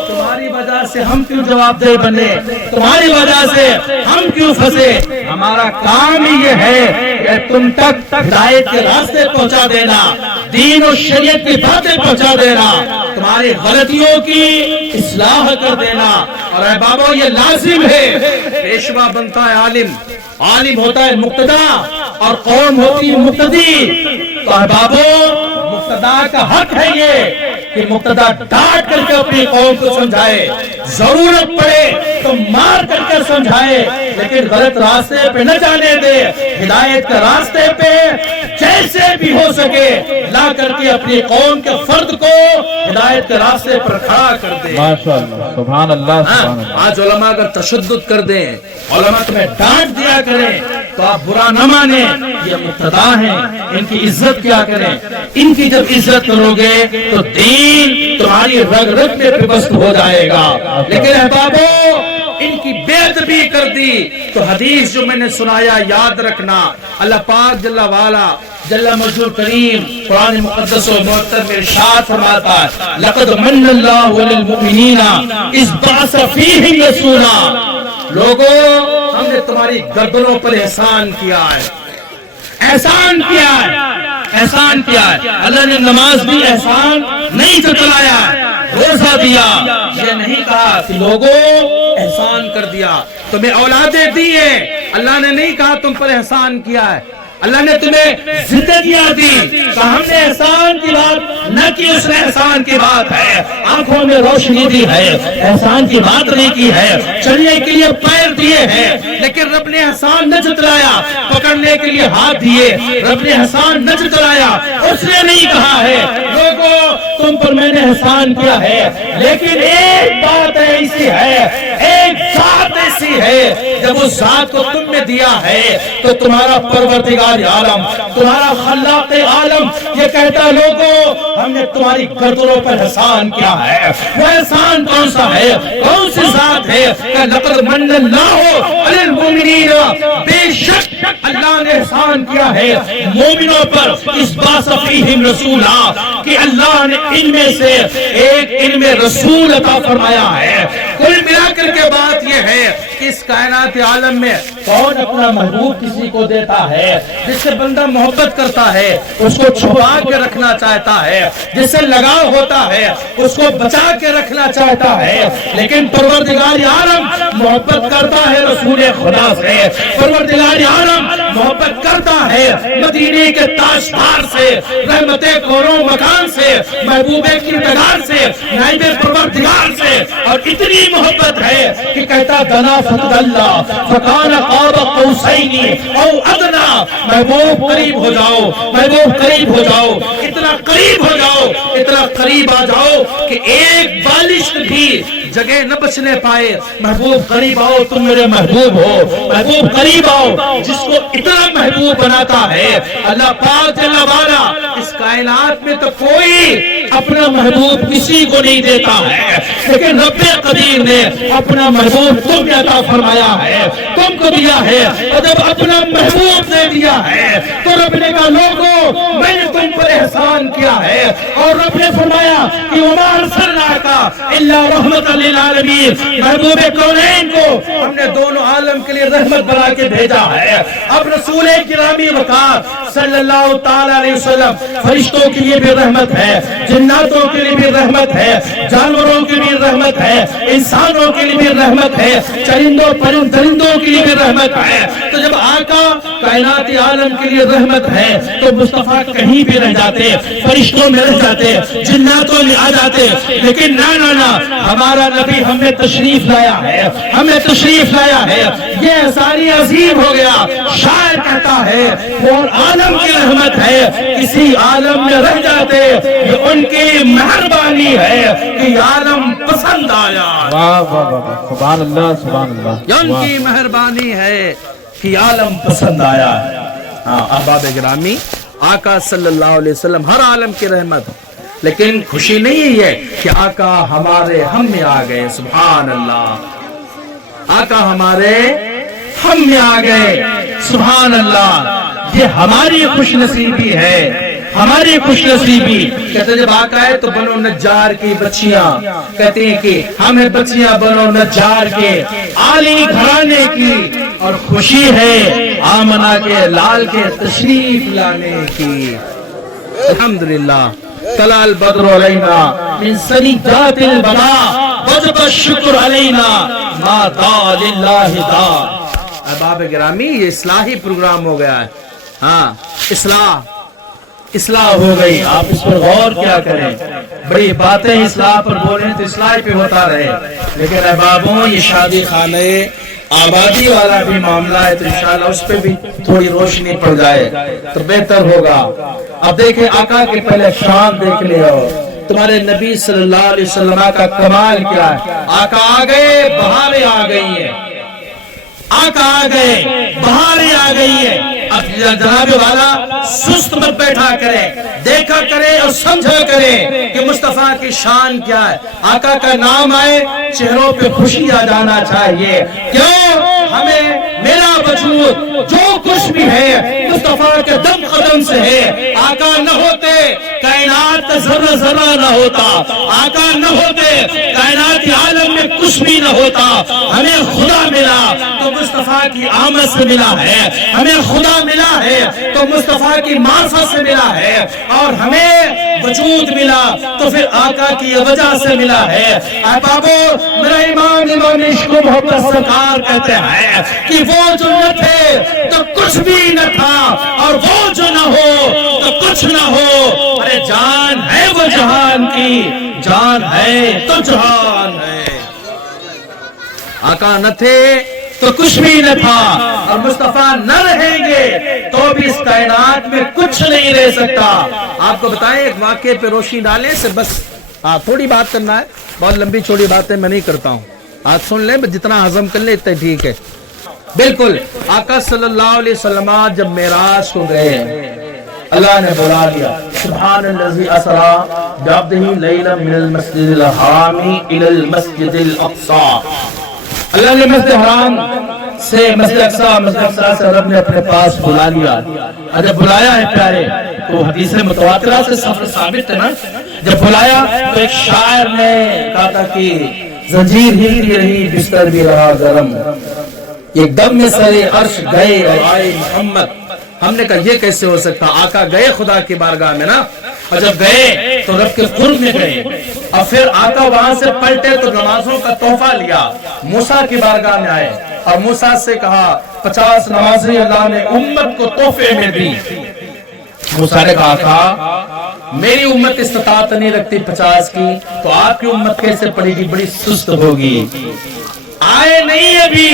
تمہاری وجہ سے ہم کیوں جواب دہ بنے؟ تمہاری وجہ سے ہم کیوں پھنسے؟ ہمارا کام ہی یہ ہے کہ تم تک ہدایت کے راستے پہنچا دینا، دین و شریعت کی باتیں پہنچا دینا، تمہاری غلطیوں کی اصلاح کر دینا۔ اور اے بابو، یہ لازم ہے، پیشوا بنتا ہے عالم، عالم ہوتا ہے مقتدا، اور قوم ہوتی ہے مقتدی۔ تو اے بابو، مقتدا کا حق ہے یہ کہ مقتدا ڈانٹ کر کے اپنی قوم کو سمجھائے، ضرورت پڑے تو مار کر کے سمجھائے، لیکن غلط راستے پہ نہ جانے دے، ہدایت کے راستے پہ جیسے بھی ہو سکے لا کر کے اپنی قوم کے فرد کو ہدایت کے راستے پر کھڑا کر دے۔ ماشاءاللہ، سبحان اللہ، سبحان اللہ۔ آج علماء اگر تشدد کر دیں، علماء تمہیں ڈانٹ دیا کریں تو آپ برا نہ مانیں، یہ مقتدا ہیں، ان کی عزت کیا کریں۔ ان کی جب عزت کرو گے تو دین تمہاری رگ رگ میں پیوست ہو جائے گا۔ لیکن احبابو، ان کی بے ادبی کر دی تو حدیث جو میں نے سنایا یاد رکھنا، اللہ پاک جل وعلا جل مجدہ کریم قرآن مقدس و معطر میں ارشاد فرماتا ہے، لقد من اللہ علی المؤمنین اذ بعث فیہم رسولا۔ لوگوں، ہم نے تمہاری گردنوں پر احسان کیا ہے، احسان کیا ہے، احسان کیا ہے۔ اللہ نے نماز بھی احسان نہیں چلایا، روزہ دیا، یہ نہیں کہا کہ لوگوں احسان کر دیا، تمہیں اولادیں دی ہیں، اللہ نے نہیں کہا تم پر احسان کیا ہے۔ اللہ نے تمہیں زندگیاں دی، کہا ہم نے احسان کی بات نہ کی، اس نے احسان کی بات ہے، آنکھوں میں روشنی دی ہے، احسان کی بات نہیں کی ہے، چلنے کے لیے پیر دیے ہیں، لیکن رب نے احسان نہ جتلایا، پکڑنے کے لیے ہاتھ دیے، رب نے احسان نہ جتلایا، اس نے نہیں کہا ہے لوگوں تم پر میں نے احسان کیا ہے، لیکن ایک بات ایسی ہے، ایک ذات ایسی ہے جب اس ذات کو تم نے دیا ہے تو تمہارا پروردگار عالم، تمہارا خلاق عالم یہ کہتا لوگوں ہم نے تمہاری گردنوں پر احسان کیا ہے۔ وہ احسان کون سا ہے؟ کون سی ذات ہے؟ کہ لقد من اللہ علی المؤمنین، بے شک اللہ نے احسان کیا ہے مومنوں پر، اس باس فیہم رسولا، کہ اللہ نے ان میں سے ایک ان میں رسول عطا فرمایا ہے۔ کل ملا کر کے بات یہ ہے کہ اس کائنات عالم میں کون اپنا محبوب کسی کو دیتا ہے؟ جس سے بندہ محبت کرتا ہے اس کو چھپا کے رکھنا چاہتا ہے، جس سے لگاؤ ہوتا ہے اس کو بچا کے رکھنا چاہتا ہے، لیکن پروردگار عالم محبت کرتا ہے رسول خدا سے، پروردگار عالم محبت کرتا ہے مدینے کے تاجدار سے، رحمت کونوں مکان سے، محبوب کردگار سے، نائب پروردگار سے، اور اتنی محبت ہے کہ کہتا دنا فتح اللہ فکان قاب قوسین او ادنا، محبوب قریب ہو جاؤ، محبوب قریب ہو جاؤ، اتنا قریب ہو جاؤ، اتنا قریب آ جاؤ کہ ایک بالشت بھی جگہ نہ بچنے پائے۔ محبوب قریب آؤ، تم میرے محبوب ہو، محبوب قریب آؤ، جس کو اتنا محبوب بناتا ہے اللہ پاک جل وعلا۔ اس کائنات میں تو کوئی اپنا محبوب کسی کو نہیں دیتا ہے، لیکن رب قدیر نے اپنا محبوب تم نے عطا فرمایا ہے، تم کو دیا ہے، اور جب اپنا محبوب دے دیا ہے تو رب نے کہا لوگوں میں نے تم پر احسان کیا ہے، اور رب نے فرمایا کہ وما ارسلناک الا رحمت للعالمین، محبوب کونین کو ہم نے دونوں عالم کے لیے رحمت بنا کے بھیجا ہے۔ اب رسول گرامی وقار صلی اللہ تعالی علیہ وسلم فرشتوں کے لیے بھی رحمت ہے، جناتوں کے لیے بھی رحمت ہے، جانوروں کے لیے رحمت ہے، انسانوں کے لیے بھی رحمت ہے، چرندوں درندوں کے لیے بھی رحمت ہے۔ تو جب آقا کائنات عالم کے لیے رحمت ہے تو مصطفیٰ کہیں بھی رہ جاتے، فرشتوں میں رہ جاتے، جناتوں میں آ جاتے، لیکن نہ ہمارا نبی ہمیں تشریف لایا ہے، ہمیں تشریف لایا ہے، یہ احسانی عظیم ہو گیا۔ شاعر کہتا ہے اور عالم کی رحمت ہے، کسی عالم میں رہ جاتے، یہ ان کی مہربانی ہے کہ عالم پسند آیا۔ واہ واہ واہ، سبحان اللہ سبحان اللہ، یہ ان کی مہربانی ہے کہ عالم پسند آیا۔ ہاں احباب گرامی، آقا صلی اللہ علیہ وسلم ہر عالم کی رحمت، لیکن خوشی نہیں ہے کہ آقا ہمارے ہم میں آ گئے۔ سبحان اللہ، آقا ہمارے ہم میں آ گئے، سبحان اللہ، یہ ہماری خوش نصیبی ہے، ہماری خوش نصیبی۔ کہتے جب آقا ہے تو بنو نجار کی بچیاں، کہتے ہیں کہ ہمیں بچیاں بنو نجار کے عالی گھرانے کی، اور خوشی ہے آمنہ کے لال کے تشریف لانے کی۔ الحمدللہ طلع البدر علینا من ثنیات البداء وجب الشکر علینا ما دا للہ دا۔ احباب گرامی، یہ اصلاحی پروگرام ہو گیا ہے۔ ہاں اصلاح ہو گئی، آپ اس پر غور کیا کریں، بڑی باتیں اصلاح پر بولیں تو اصلاح پہ ہوتا رہے، لیکن احبابوں یہ شادی خانے آبادی والا بھی معاملہ ہے تو انشاءاللہ اس پہ بھی تھوڑی روشنی پڑ جائے تو بہتر ہوگا۔ اب دیکھیں آقا کے پہلے شان دیکھ لے، تمہارے نبی صلی اللہ علیہ وسلم کا کمال کیا ہے۔ آقا آ گئے، بہاریں آ گئی ہیں، آقا آ گئے، بہاریں آ گئی ہیں۔ اب جناب والا سست مت بیٹھا کرے، دیکھا کرے اور سمجھا کرے کہ مصطفیٰ کی شان کیا ہے۔ آقا کا نام آئے چہروں پہ خوشی آ جانا چاہیے، کیوں؟ ہمیں میرا وجود جو کچھ بھی ہے مصطفیٰ کے دم قدم سے ہے۔ آقا نہ ہوتے کائنات کا ذرہ ذرہ نہ ہوتا، آقا نہ ہوتے کائنات عالم میں کچھ بھی نہ ہوتا۔ ہمیں خدا ملا تو مصطفیٰ کی آمد سے ملا ہے، ہمیں خدا ملا ہے تو مصطفیٰ کی معرفت سے ملا ہے، اور ہمیں وجود ملا تو پھر آقا کی وجہ سے ملا ہے۔ احبابو، میرا امام عشق و محبت سرکار کہتے ہیں کہ وہ جو نہ تھے تو کچھ بھی نہ تھا، اور وہ جو نہ ہو تو کچھ نہ ہو۔ ارے جان ہے وہ جہان کی، جان ہے تو جہان ہے۔ آقا نہ تھے تو کچھ بھی نہ تھا، اور مصطفیٰ نہ رہیں گے تو بھی اس کائنات میں کچھ نہیں رہ سکتا۔ آپ کو بتائیں ایک واقعے پہ روشنی ڈالیں سے بس، تھوڑی بات کرنا ہے، بہت لمبی چوڑی باتیں میں نہیں کرتا ہوں۔ آج سن لیں جتنا ہضم کر لیں اتنا ٹھیک ہے. بالکل آقا صلی اللہ علیہ وسلم جب معراج کو گئے اللہ نے بلا لیا سبحان الذی اسری بعبدہ لیلا من المسجد الحرام الی المسجد الاقصی. اللہ نے مسجد حرام سے مسجد اقصی سے رب نے اپنے پاس بلا لیا. جب بلایا ہے پیارے تو حدیث متواترہ سے ثابت ہے نا. جب بلایا تو ایک شاعر نے کہا تھا کہ زنجیر ہلتی رہی بستر بھی رہا گرم ایک دم میں سرے عرش گئے اور آئے محمد. ہم نے کہا یہ کیسے ہو سکتا. آقا گئے خدا کی بارگاہ میں نا اور جب گئے تو رب کے قرب میں گئے اور پھر آقا وہاں سے پلٹے تو نمازوں کا تحفہ لیا موسیٰ کی بارگاہ میں آئے اور موسیٰ سے کہا 50 نمازیں اللہ نے امت کو تحفے میں دی. موسیٰ نے کہا تھا میری امت استطاعت نہیں رکھتی 50 کی تو آپ کی امت کیسے پڑے گی بڑی سست ہوگی. آئے نہیں ابھی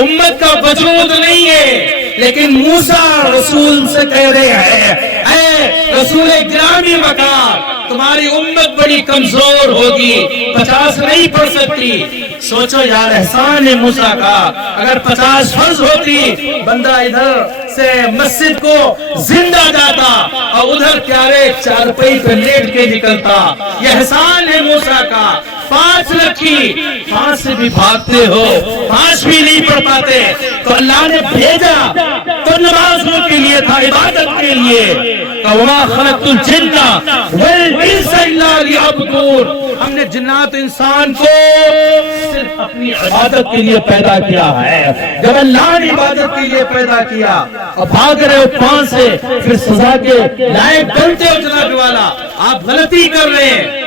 امت کا وجود نہیں ہے لیکن موسیٰ رسول سے کہہ رہے ہیں اے رسول گرامی مکان تمہاری امت بڑی کمزور ہوگی 50 نہیں پڑھ سکتی. سوچو یار احسان ہے موسیٰ کا. اگر 50 فرض ہوتی بندہ ادھر سے مسجد کو زندہ جاتا اور ادھر پیارے چارپائی پہ لیٹ کے نکلتا. یہ احسان ہے موسیٰ کا. 5 رکھی 5 سے بھی بھاگتے ہو 5 بھی نہیں پڑھ پاتے تو اللہ نے بھیجا تو نمازوں کے لیے تھا عبادت کے لیے. وَمَا خَلَقْتُ الْجِنَّ وَالْإِنسَ إِلَّا لِيَعْبُدُونِ. ہم نے جنات انسان کو صرف اپنی عبادت کے لیے پیدا کیا ہے. جب اللہ نے عبادت کے لیے پیدا کیا اور بھاگ رہے ہو 5 سے پھر سزا کے لائق بنتے ہو جناب والا. آپ غلطی کر رہے ہیں.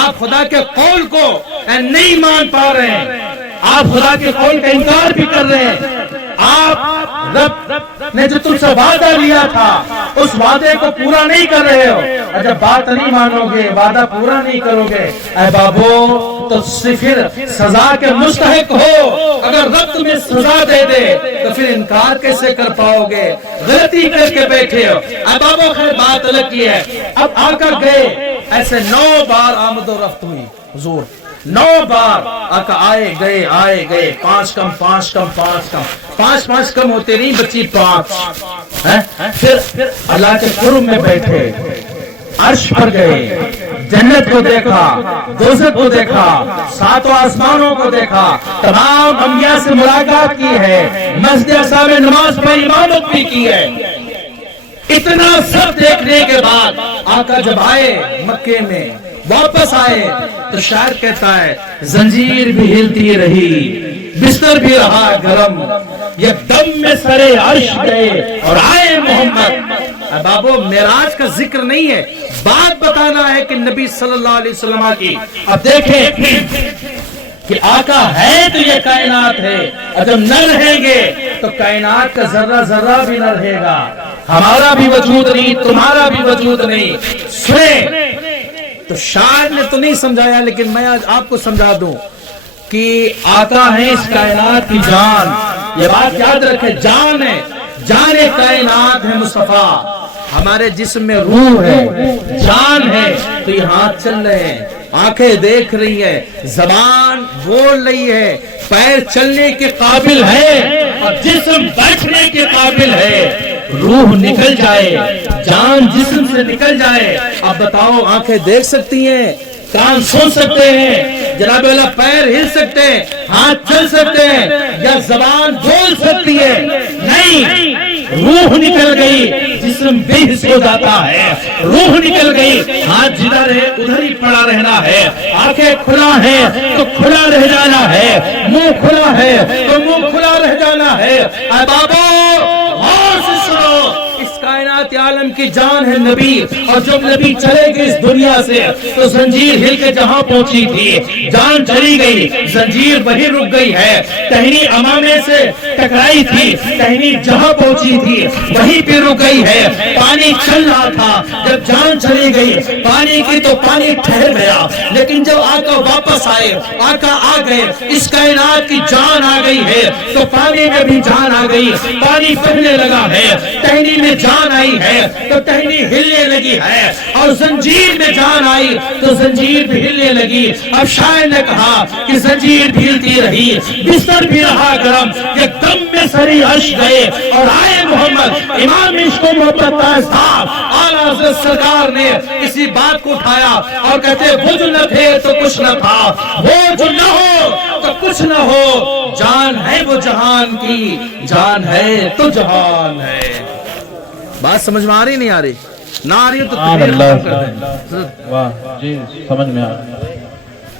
آپ خدا کے قول کو نہیں مان پا رہے ہیں. آپ خدا کے قول کا انکار بھی کر رہے ہیں. آپ رب نے جو تم سے وعدہ لیا تھا اس وعدے کو پورا نہیں کر رہے ہو. اور جب بات نہیں مانو گے وعدہ پورا نہیں کرو گے اے بابو تو پھر سزا کے مستحق ہو. اگر رب تمہیں سزا دے دے تو پھر انکار کیسے کر پاؤ گے. غلطی کر کے بیٹھے ہو. اے بابو خیر بات الگ کی ہے. اب آ کر گئے ایسے 9 بار آمد و رفت ہوئی حضور 9 بار آقا آئے گئے 5 کم 5 کم 5 کم 5 کم ہوتے نہیں بچی 5. پھر اللہ کے قرب میں بیٹھے عرش پر گئے جنت کو دیکھا دوزخ کو دیکھا 7 آسمانوں کو دیکھا تمام انبیاء سے ملاقات کی ہے مسجد اقصی میں نماز پڑھی امامت بھی کی ہے. اتنا سب دیکھنے کے بعد آقا جب آئے مکے میں واپس آئے تو شاعر کہتا ہے زنجیر بھی ہلتی رہی بستر بھی رہا گرم یہ دم میں سرے عرش گئے اور آئے محمد. بابو معراج کا ذکر نہیں ہے بات بتانا ہے کہ نبی صلی اللہ علیہ وسلم کی. اب دیکھیں کہ آقا ہے تو یہ کائنات ہے اور جب نہ رہیں گے تو کائنات کا ذرہ ذرہ بھی نہ رہے گا. ہمارا بھی وجود نہیں تمہارا بھی وجود نہیں. سنیں تو شاعر نے تو نہیں سمجھایا لیکن میں آج آپ کو سمجھا دوں کہ آقا ہے اس کائنات کی جان. یہ بات یاد رکھیں جان ہے جان کائنات ہے مصطفیٰ. ہمارے جسم میں روح ہے جان ہے تو یہ ہاتھ چل رہے ہیں آنکھیں دیکھ رہی ہے زبان بول رہی ہے پیر چلنے کے قابل ہے اور جسم بیٹھنے کے قابل ہے. روح نکل جائے جان جسم سے نکل جائے. اب بتاؤ آنکھیں دیکھ سکتی ہیں کان سن سکتے ہیں جناب اللہ پیر ہل سکتے ہیں ہاتھ چل سکتے ہیں یا زبان بول سکتی ہے؟ نہیں. روح نکل گئی جسم بے حس ہو جاتا ہے. روح نکل گئی ہاتھ جدھر ہے ادھر ہی پڑا رہنا ہے. آنکھیں کھلا ہے تو کھلا رہ جانا ہے. منہ کھلا ہے تو منہ کھلا رہ جانا ہے. اے بابو غور سے سنو اس کائنات عالم کی جان ہے نبی اور جب نبی چلے گئے اس دنیا سے تو زنجیر ہل کے جہاں پہنچی تھی جان چلی گئی زنجیر وہی رک گئی ہے. ٹہنی امامے سے ٹکرائی تھی ٹہنی جہاں پہنچی تھی وہیں پہ رک گئی ہے. پانی چل رہا تھا جب جان چلی گئی پانی کی تو پانی ٹھہر گیا لیکن جب آقا واپس آئے آقا آ گئے اس کائنات کی جان آ گئی ہے تو پانی میں بھی جان آ گئی. پانی بہنے لگا ہے ٹہنی میں جان آئی ہے تو ٹہنی ہلنے لگی ہے، اور زنجیر میں جان آئی تو زنجیر بھی ہلنے لگی۔ اب شاعر نے کہا کہ زنجیر بھی ہلتی رہی، بستر بھی رہا گرم، ایک دم میں سری عرش گئے اور آئے محمد امام عشق و محبت تاجدار اعلیٰ حضرت سرکار نے اسی بات کو اٹھایا اور کہتے وہ جو نہ تھے تو کچھ نہ تھا، وہ جو نہ ہو تو کچھ نہ ہو، جان ہے وہ جہان کی، جان ہے تو جہان ہے۔ بات سمجھ میں آ رہی نہیں آ رہی؟ نہ آ رہی ہے تو تکبیر ختم کر دیں۔ واہ جی سمجھ میں آ رہا ہے۔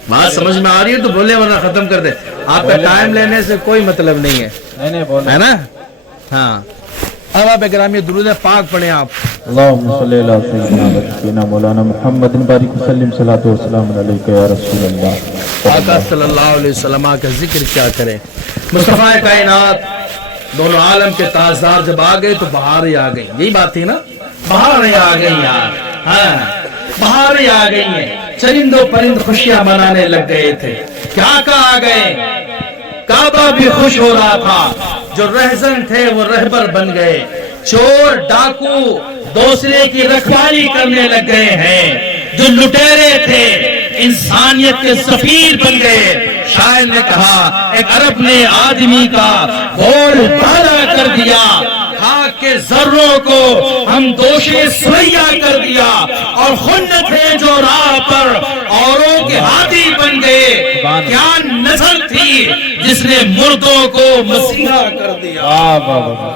بات سمجھ میں آ رہی ہے تو بولے ورنہ ختم کر دیں، آپ کا ٹائم لینے سے کوئی مطلب نہیں ہے، نہیں بول ہے نا؟ ہاں اب آپ گرامی درود پاک پڑھیں آپ۔ اللہم صلی اللہ سیدنا و سیدنا مولانا محمد بارک وسلم صلاۃ و سلام علیک یا رسول اللہ۔ آقا صلی اللہ علیہ وسلم کا ذکر کیا کریں، مصطفیٰ کائنات دونوں عالم کے تاجدار جب آ گئے تو بہاریں آ گئی، یہی بات تھی نا، بہاریں آ گئی یار، ہاں بہاریں آ گئی ہیں، چرند و پرند خوشیاں منانے لگ گئے تھے، کیا آ گئے، کعبہ بھی خوش ہو رہا تھا، جو رہزن تھے وہ رہبر بن گئے، چور ڈاکو دوسرے کی رکھوالی کرنے لگ گئے ہیں، جو لٹیرے تھے انسانیت کے سفیر بن گئے۔ شاعر نے کہا ایک عرب نے آدمی کا گول بالا کر دیا، خاک کے ذروں کو ہم دوشے سویا کر دیا، اور خن تھے جو راہ پر اوروں کے ہادی بن گئے، کیا نسل تھی جس نے مردوں کو مسیحا کر دیا۔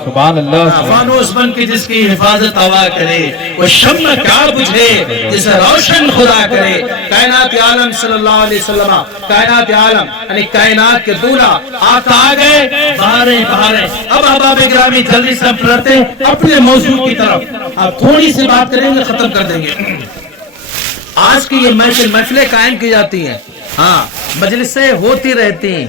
سبحان اللہ۔ فانوس بن کے جس کی حفاظت ہوا کرے، وہ شمع کیا بجھے جسے روشن خدا کرے۔ کائنات عالم صلی اللہ علیہ وسلم، کائنات عالم یعنی کائنات کے دولہ آپ آ گئے، بہاریں بہاریں۔ اب احباب گرامی جلدی سے ہم پڑھتے ہیں اپنے موضوع کی طرف، آپ تھوڑی سی بات کریں گے ختم کر دیں گے۔ آج کی یہ محفلیں قائم کی جاتی ہیں، ہاں مجلسیں ہوتی رہتی ہیں،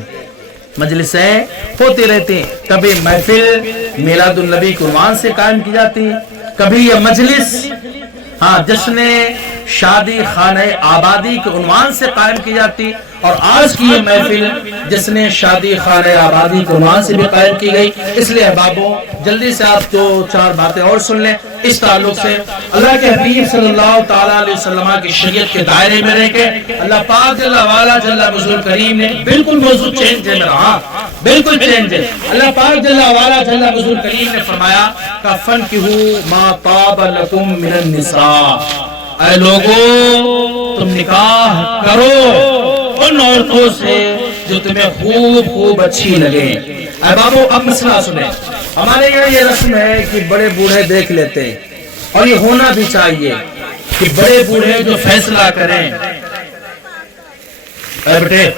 مجلسیں ہوتی رہتی ہیں، کبھی محفل میلاد النبی قربان سے قائم کی جاتی ہے، کبھی یہ مجلس ہاں جشن شادی خانہ آبادی کے عنوان سے قائم کی جاتی، اور آج کی یہ محفل جشن شادی خانہ آبادی کے عنوان سے بھی قائم کی گئی۔ اس لیے احبابوں جلدی سے آپ دو چار باتیں اور سن لیں اس تعلق سے۔ اللہ کے حبیب صلی اللہ تعالیٰ علیہ وسلم کی شریعت کے دائرے میں رہ کے اللہ پاک جل وعلا جل مجدہ کریم نے بالکل موضوع چینج ہے میرا، بالکل چینج ہے۔ اللہ پاک جل وعلا جل مجدہ کریم نے فرمایا فَانْكِحُوا مَا طَابَ لَكُم مِّنَ النِّسَاءِ، اے لوگوں تم نکاح کرو ان عورتوں سے جو تمہیں خوب خوب اچھی لگے۔ اے بابو اب مسئلہ سنیں، ہمارے یہاں یہ رسم ہے کہ بڑے بوڑھے دیکھ لیتے ہیں، اور یہ ہونا بھی چاہیے کہ بڑے بوڑھے جو فیصلہ کریں۔ اے بیٹے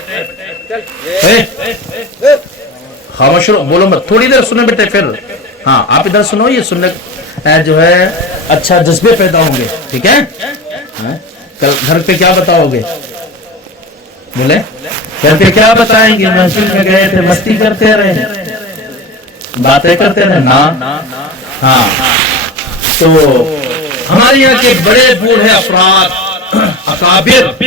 خاموش رہو، بولو مت، تھوڑی دیر سنیں بیٹے، پھر ہاں آپ ادھر سنو، یہ سننے جو ہے اچھا جذبے پیدا ہوں گے، ٹھیک ہے؟ کل گھر پہ کیا بتاؤ گے؟ بولے گھر پہ کیا بتائیں گے؟ محفل میں گئے تھے مستی کرتے رہے، باتیں کرتے رہے نا، ہاں تو ہمارے یہاں کے بڑے بوڑھے افراد اکابر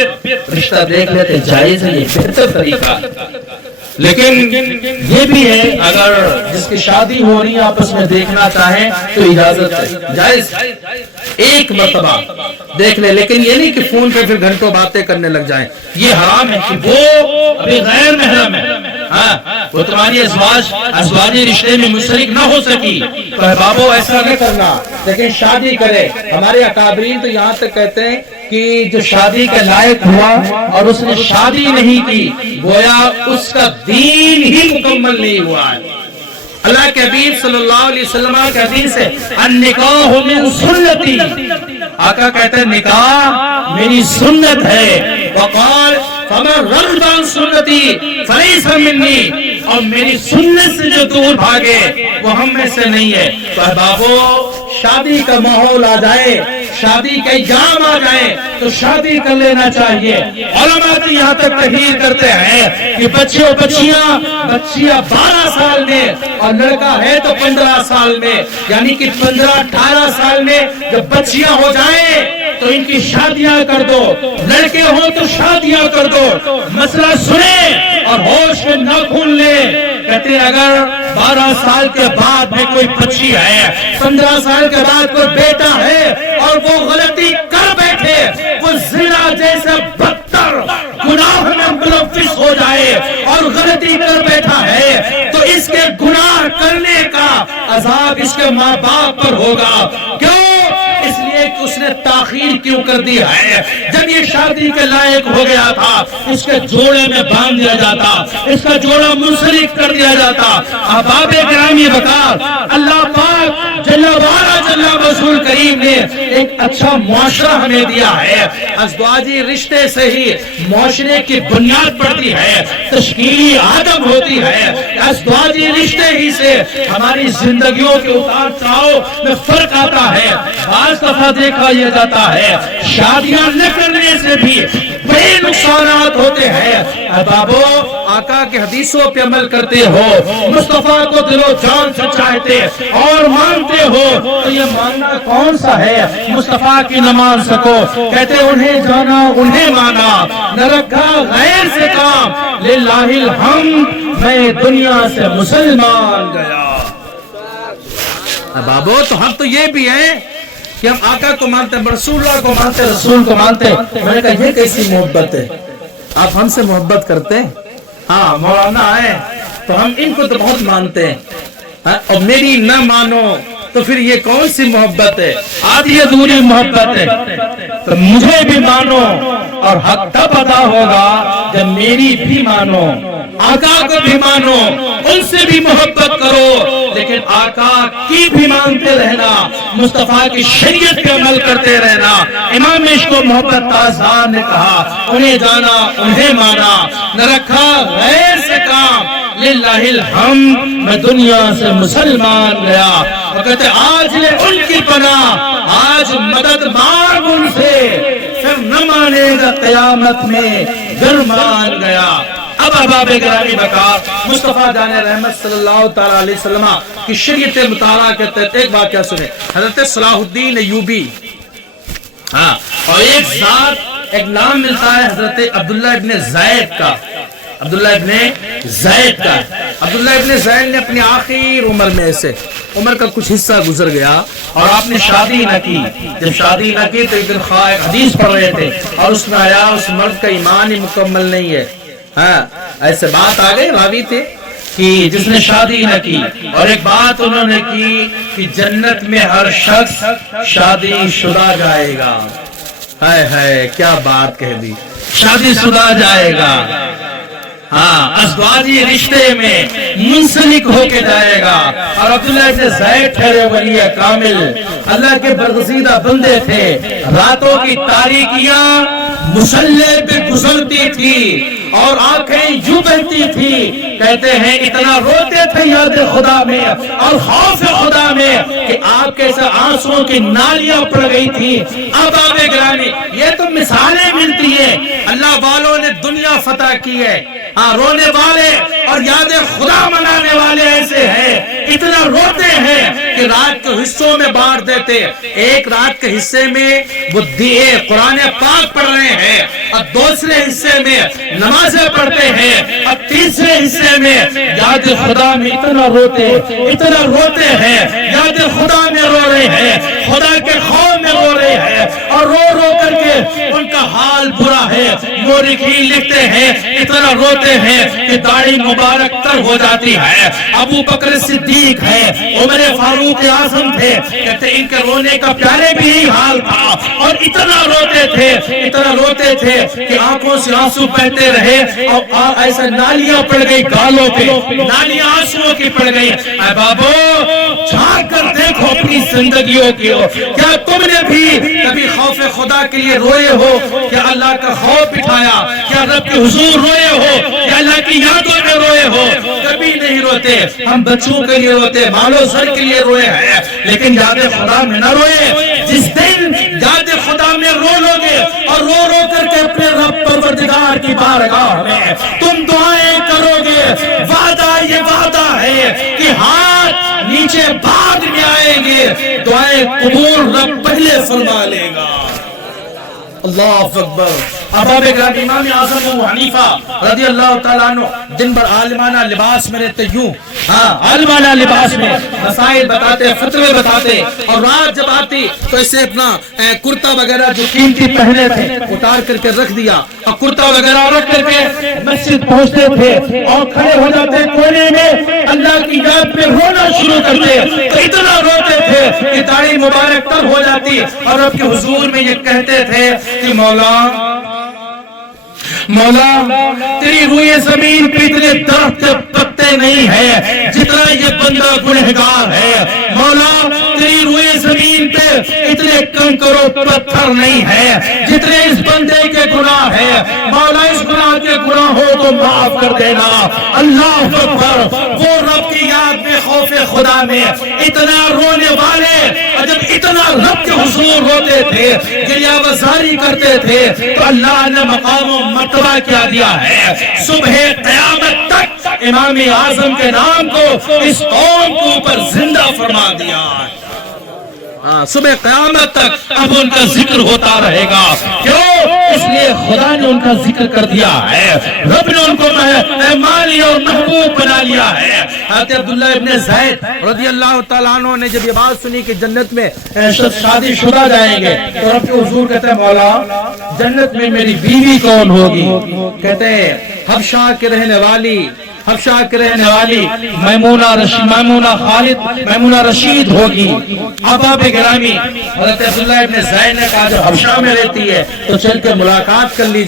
رشتہ دیکھ لیتے، جائز ہے، یہ بہتر طریقہ، لیکن یہ بھی ہے اگر جس کی شادی ہو رہی ہے آپس میں دیکھنا چاہیں تو اجازت ہے، جائز، ایک مرتبہ دیکھ لے، لیکن یہ نہیں کہ فون پہ پھر گھنٹوں باتیں کرنے لگ جائیں، یہ حرام ہے کہ وہ ابھی غیر محرم ہے، ہاں وہ تمہاری ازواجی رشتے میں مشترک نہ ہو سکی تو احبابو ایسا نہ کرنا، لیکن شادی کرے۔ ہمارے اکابرین تو یہاں تک کہتے ہیں کہ جو شادی کے لائق ہوا اور اس نے شادی نہیں کی گویا اس کا دین ہی مکمل نہیں ہوا ہے۔ اللہ کے حبیب صلی اللہ علیہ وسلم کے حدیث ہے النکاح من سنتی، آقا کہتے ہیں نکاح میری سنت ہے، وقال فمن رغب عن سنتی فلیس منی، اور میری سنت سے جو دور بھاگے وہ ہم میں سے نہیں ہے۔ تو احبابو شادی کا ماحول آ جائے، شادی کا ایام آ جائے تو شادی کر لینا چاہیے۔ علماء تو یہاں تک تحریر کرتے ہیں کہ بچیاں 12 سال میں اور لڑکا ہے تو 15 سال میں، یعنی کہ 15-18 سال میں جب بچیاں ہو جائیں تو ان کی شادیاں کر دو، لڑکے ہوں تو شادیاں کر دو، مسئلہ سنیں اور ہوش میں نہ کھول لیں۔ کہتے اگر 12 سال کے بعد میں کوئی بچی ہے، 15 سال کے بعد کوئی بیٹا ہے اور وہ غلطی کر بیٹھے، وہ زنا جیسے بدتر گناہ میں ملوث ہو جائے اور غلطی کر بیٹھا ہے، تو اس کے گناہ کرنے کا عذاب اس کے ماں باپ پر ہوگا۔ کیوں؟ اس لیے کہ اس نے تاخیر کیوں کر دی ہے۔ جب یہ شادی کے لائق ہو گیا تھا، اس کے جوڑے میں باندھ دیا جاتا، اس کا جوڑا منسلک کر دیا جاتا۔ احباب گرامی وقار، اللہ پاک جل وعلا جل رسول کریم نے ایک اچھا معاشرہ ہمیں دیا ہے۔ ازدواجی رشتے سے ہی معاشرے کی بنیاد پڑتی ہے، تشکیلی آدم ہوتی ہے۔ ازدواجی رشتے ہی سے ہماری زندگیوں کے اتار چڑھاؤ میں فرق آتا ہے۔ بعض دفعہ دیکھا یہ جاتا ہے شادیاں نہ کرنے سے بھی بڑے نقصانات ہوتے ہیں۔ بابو، آقا کے حدیثوں پہ عمل کرتے ہو، مصطفیٰ کو دل و جان سے چاہتے اور مانتے ہو، تو یہ ماننا کون سا ہے مصطفیٰ کی نہ مان سکو؟ کہتے انہیں جانا انہیں مانا، نہ رکھا غیر سے کام، للہ الحمد میں دنیا سے مسلمان گیا۔ بابو، تو ہم تو یہ بھی ہیں کہ ہم آقا کو مانتے ہیں، رسول اللہ کو مانتے ہیں، رسول کو مانتے ہیں۔ میں نے کہا یہ کیسی محبت ہے؟ آپ ہم سے محبت کرتے ہیں؟ ہاں مولانا ہے تو ہم ان کو تو بہت مانتے ہیں، اور میری نہ مانو تو پھر یہ کون سی محبت ہے؟ آدھی ادھوری محبت ہے۔ تو مجھے بھی مانو اور حق تب ادا ہوگا جب میری بھی مانو، آقا کو بھی مانو، ان سے بھی محبت کرو، لیکن آقا کی بھی مانتے رہنا، مصطفیٰ کی شریعت پہ عمل کرتے رہنا۔ امام عشق و محبت تازہ نے کہا انہیں جانا انہیں مانا، نہ رکھا غیر سے کام، للہ الحمد میں دنیا سے مسلمان گیا۔ اور کہتے آج لے ان کی پناہ، آج مدد مانگ ان سے، پھر نہ مانے گا قیامت میں گر مان گیا۔ اب احباب گرامی وقار، مصطفیٰ جان رحمت صلی اللہ تعالی علیہ وسلم کی شریعت مطالعہ کے تحت ایک واقعہ سنے۔ حضرت صلاح الدین ایوبی، ہاں، اور ایک ساتھ ایک نام ملتا ہے حضرت عبداللہ ابن زید کا، عبداللہ ابن زید کا۔ عبداللہ ابن زید نے اپنی آخر عمر میں سے عمر کا کچھ حصہ گزر گیا اور آپ نے شادی نہ کی۔ جب شادی نہ کی تو ایک دن خواہ حدیث پڑھ رہے تھے اور اس میں آیا اس مرد کا ایمان ہی مکمل نہیں ہے۔ ہاں، ایسے بات آ گئی، راوی تھے کہ جس نے شادی نہ کی، اور ایک بات انہوں نے کی کہ جنت میں ہر شخص شادی شدہ جائے گا۔ ہائے ہائے، کیا بات کہہ دی، شادی شدہ جائے گا۔ ہاں، ازدواجی رشتے میں منسلک ہو کے جائے گا۔ اور عبداللہ ابن زید ٹھہرے ولی کامل، اللہ کے برگزیدہ بندے تھے۔ راتوں کی تاریکیاں مصلے پہ گزرتی تھی اور آنکھیں یوں بہتی تھی، کہتے ہیں اتنا روتے تھے یاد خدا میں اور خوف خدا میں کہ آپ کے سے آنسوؤں کی نالیاں پڑ گئی تھی۔ اب آبے گرامی، یہ تو مثالیں ملتی ہیں، اللہ والوں نے دنیا فتح کی ہے۔ ہاں، رونے والے اور یاد خدا منانے والے ایسے ہیں، اتنا روتے ہیں کہ رات کے حصوں میں بانٹ دیتے۔ ایک رات کے حصے میں وہ قرآن پاک پڑھ رہے ہیں، اور دوسرے حصے میں نمازیں پڑھتے ہیں، اور تیسرے حصے میں یاد خدا میں اتنا روتے ہیں، یاد خدا میں رو رہے ہیں، خدا کے خوف میں رو رہے ہیں، اور رو رو کر کے ان کا حال برا ہے۔ مورخین لکھتے ہیں اتنا روتے ہیں کہ داڑھی مبارک تر ہو جاتی ہے۔ ابو بکر صدیق ہے، عمر فاروق اعظم تھے، کہتے ان کے رونے کا پیارے بھی یہی حال تھا، اور اتنا روتے تھے کہ آنکھوں سے آنسو بہتے رہے، اور ایسا نالیاں پڑ گئی گالوں پہ، نالیاں آنسوؤں کی پڑ گئی۔ اے بابو، جھانک کر دیکھو اپنی زندگیوں کی، کیا تم نے بھی کبھی خوف خدا کے لیے روئے ہو؟ کیا اللہ کا خوف بٹھایا؟ کیا رب کے حضور روئے ہو؟ کیا اللہ کی یادوں میں روئے ہو؟ کبھی نہیں روتے۔ ہم بچوں کے لیے روتے، مال و زر کے لیے روئے ہیں، لیکن یاد خدا میں نہ روئے۔ جس دن یاد خدا میں رو لو گے اور رو رو کر کے اپنے رب پروردگار کی بارگاہ میں تم دعائیں کرو گے، یہ وعدہ ہے کہ ہاتھ نیچے بعد میں آئیں گے، دعائیں قبول رب پہلے فرما لے گا۔ اللہ اکبر. اباب گرامی امام اعظم ابو حنیفہ رضی اللہ تعالیٰ عنہ دن بھر عالمانہ لباس میں رہتے یوں, عالمانہ لباس میں مسائل بتاتے, فتوے بتاتے, اور رات جب آتی تو اسے اپنا کرتا وغیرہ جو قیمتی پہنے تھے اتار کر کے رکھ دیا, اور کرتا وغیرہ رکھ کر کے مسجد پہنچتے تھے اور کھڑے ہو جاتے کونے میں, اللہ کی یاد پہ رونا شروع کرتے, تو اتنا روتے تھے کہ داڑھی مبارک تر ہو جاتی, اور اب کے حضور میں یہ کہتے تھے کہ مولا تیری روئے زمین پہ اتنے درخت پتے نہیں ہے جتنا یہ بندہ گنہگار ہے. مولا تیری روئے زمین پہ اتنے کنکر و پتھر نہیں ہے جتنے اس بندے کے گناہ ہے. مولا اس گناہ کے گناہ ہو تو معاف کر دینا. اللہ اکبر. وہ رب کی یاد میں خوف خدا میں اتنا رونے والے, جب اتنا رب کے حضور ہوتے تھے, گریہ وزاری کرتے تھے, تو اللہ نے مقام و مرتبہ کیا دیا ہے. صبح قیامت تک امام اعظم کے نام کو اس قوم کے اوپر زندہ فرما دیا. صبح قیامت تک اب ان کا ذکر ہوتا رہے گا. کیوں؟ اس لیے خدا نے ان کا ذکر کر دیا ہے, رب نے ان کو مالی اور محبوب بنا لیا ہے. حضرت عبداللہ ابن زید رضی اللہ تعالیٰ عنہ نے جب یہ بات سنی کہ جنت میں شادی شدہ جائیں گے, تو رب کے حضور کہتے ہیں مولا جنت میں میری بیوی کون ہوگی؟ کہتے ہیں حبشہ کے رہنے والی میمونہ رشید ہوگی. اباب گرامی حضرت عبداللہ ابن زید نے کہا جو حبشہ میں رہتی ہے تو چل کے ملاقات کر لی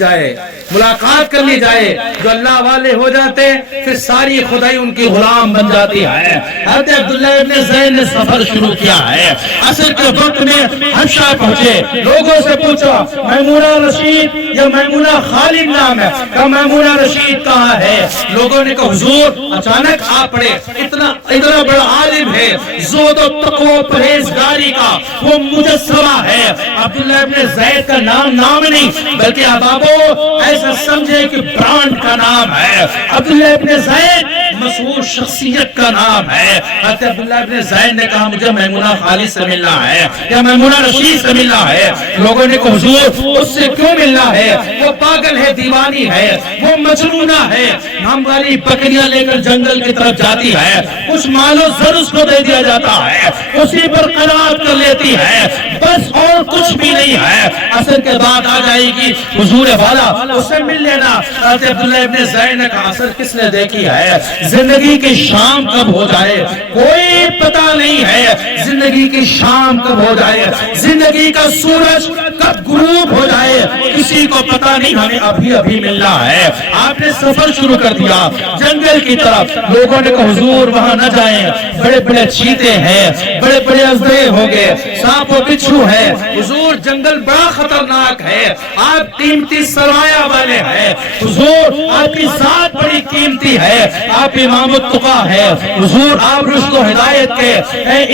جائے, جو اللہ والے ہو جاتے پھر ساری خدائی ان کی غلام بن جاتی ہے. حضرت عبداللہ ابن زید نے سفر شروع کیا ہے. عصر کے وقت میں حبشہ پہنچے, لوگوں سے پوچھا میمونہ رشید یا میمونہ خالد نام ہے, کہ میمونہ رشید کہاں ہے؟ لوگوں نے کہا حضور اچانک آپ پڑے, اتنا بڑا عالم ہے, زہد و تقوی و پرہیزگاری کا وہ مجسمہ ہے. عبداللہ ابن زید کا نام نہیں بلکہ احبابو ایسا سمجھے کہ برانڈ کا نام ہے. عبداللہ ابن زید مشہور شخصیت کا نام ہے. حضرت عبداللہ ابن زید نے کہا مجھے میمونہ خالد سے ملنا ہے یا میمونہ رشید سے ملنا ہے. لوگوں نے کہا حضور اس سے کیوں ملنا ہے؟ وہ پاگل ہے, دیوانی ہے, وہ مجنونہ ہے, ہم والی بکریاں لے کر جنگل کی طرف جاتی ہے, کچھ مال و زر اس کو دے دیا جاتا ہے, اسی پر قناعت کر لیتی ہے, بس اور کچھ بھی نہیں ہے. عصر کے بعد آ جائے گی حضور والا, اس سے مل لینا. حضرت عبداللہ ابن زید نے کہا عصر کس نے دیکھی ہے؟ زندگی کی شام کب ہو جائے کوئی پتہ نہیں ہے, زندگی کی شام کب ہو جائے, زندگی کا سورج کب غروب ہو جائے کسی کو پتہ نہیں. ہمیں ابھی ملنا ہے. آپ نے سفر شروع کر دیا جنگل کی طرف. لوگوں نے کہا حضور وہاں نہ جائیں, بڑے چیتے ہیں, بڑے اژدہے ہوں گے, سانپ و بچھو ہے. حضور جنگل بڑا خطرناک ہے, آپ قیمتی سرمایہ والے ہیں. حضور آپ کی ذات بڑی قیمتی ہے, آپ امام التقیٰ ہے. حضور آپ رشد و ہدایت کے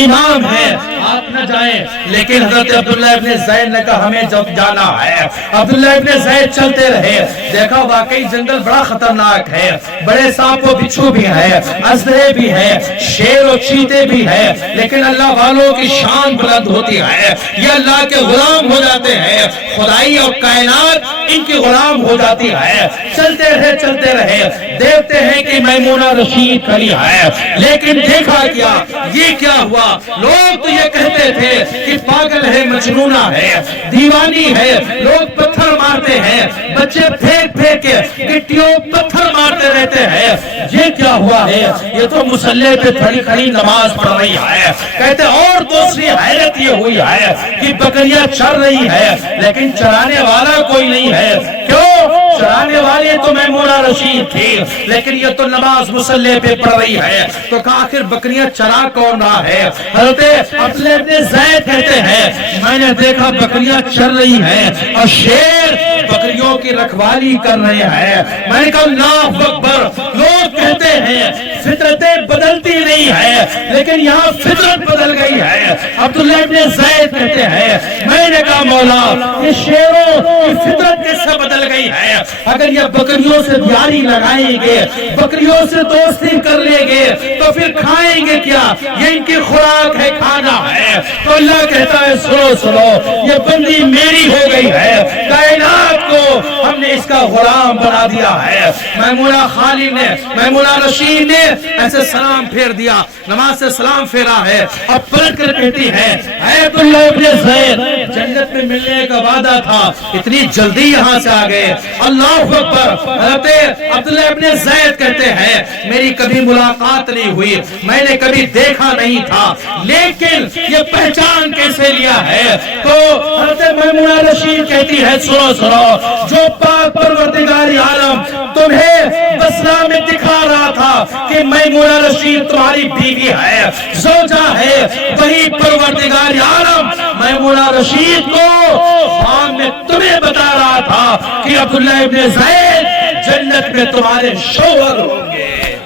امام ہیں, آپ نہ جائیں. لیکن حضرت عبداللہ ابن زید نے کہا ہمیں جب جانا ہے. عبداللہ ابن زید چلتے رہے, دیکھا واقعی جنگل بڑا خطرناک ہے, بڑے سانپ و بچھو بھی ہے, اژدہے بھی ہے, شیر و چیتے بھی ہے. لیکن اللہ والوں کی شان بلند ہوتی ہے, یہ اللہ کے غلام ہو جاتے ہیں, خدائی اور کائنات ان کی غلام ہو جاتی ہے. چلتے رہے دیکھتے ہیں کہ میمونہ رشید کھڑی ہے. لیکن دیکھا کیا, یہ کیا ہوا؟ لوگ تو یہ کہتے تھے کہ پاگل ہے, مجنونہ ہے, دیوانی ہے. لوگ پتھر مارتے ہیں, بچے پھینک کے گٹیوں پتھر مارتے رہتے ہیں. یہ کیا ہوا ہے؟ یہ تو مصلی پہ کھڑی نماز پڑھ رہی ہے. کہتے اور دوسری حیرت یہ ہوئی ہے کہ بکریاں چر رہی ہے لیکن چرانے والا کوئی نہیں ہے. کیوں؟ چرانے والے تو میمونہ رشید تھی, لیکن یہ تو نماز مصلی پہ پڑھ رہی ہے. تو کہا آخر بکریاں چرا کون رہا ہے؟ حضرت عبداللہ ابن زید کہتے ہیں میں نے دیکھا بکریاں چر رہی ہیں اور شیر بکریوں کی رکھوالی کر رہے ہیں. میں نے کہا اللہ اکبر. لوگ کہتے ہیں فطرتیں بدلتی نہیں ہے, لیکن یہاں فطرت بدل گئی ہے. عبداللہ ابن زید کہتے ہیں میں نے کہا مولا یہ شیروں کی فطرت کس سے بدل گئی ہے؟ اگر یہ بکریوں سے دیاری لگائیں گے، بکریوں سے دوستی کر لیں گے تو پھر کھائیں گے کیا؟ یہ ان کی خوراک ہے، کھانا ہے۔ تو اللہ کہتا ہے سنو سنو، یہ بندی میری ہو گئی ہے، کائنات کو ہم نے اس کا غلام بنا دیا ہے۔ میمونہ خالی نے، میمونہ رشید نے ایسے سلام پھیر دیا، نماز سے سلام پھیرا ہے، اور پلٹ کر کہتی ہے اے عبداللہ ابن زید، جنت میں ملنے کا وعدہ تھا، اتنی جلدی یہاں سے آ گئے۔ اللہ اکبر۔ حضرت عبداللہ ابن زید کہتے ہیں میری کبھی ملاقات نہیں ہوئی، میں نے کبھی دیکھا نہیں تھا، لیکن یہ پہچان کیسے لیا ہے؟ تو حضرت میمونہ رشید کہتی ہے سنو سنو، جو پاک پروردگار عالم تمہیں بصرہ میں دکھا رہا تھا کہ میمونہ رشید تمہاری بیوی ہے، زوجہ ہے، وہی پروردگار عالم میمونہ رشید کو خواب میں تمہیں بتا رہا تھا کہ عبداللہ ابن زید جنت میں تمہارے شوہر ہوں گے۔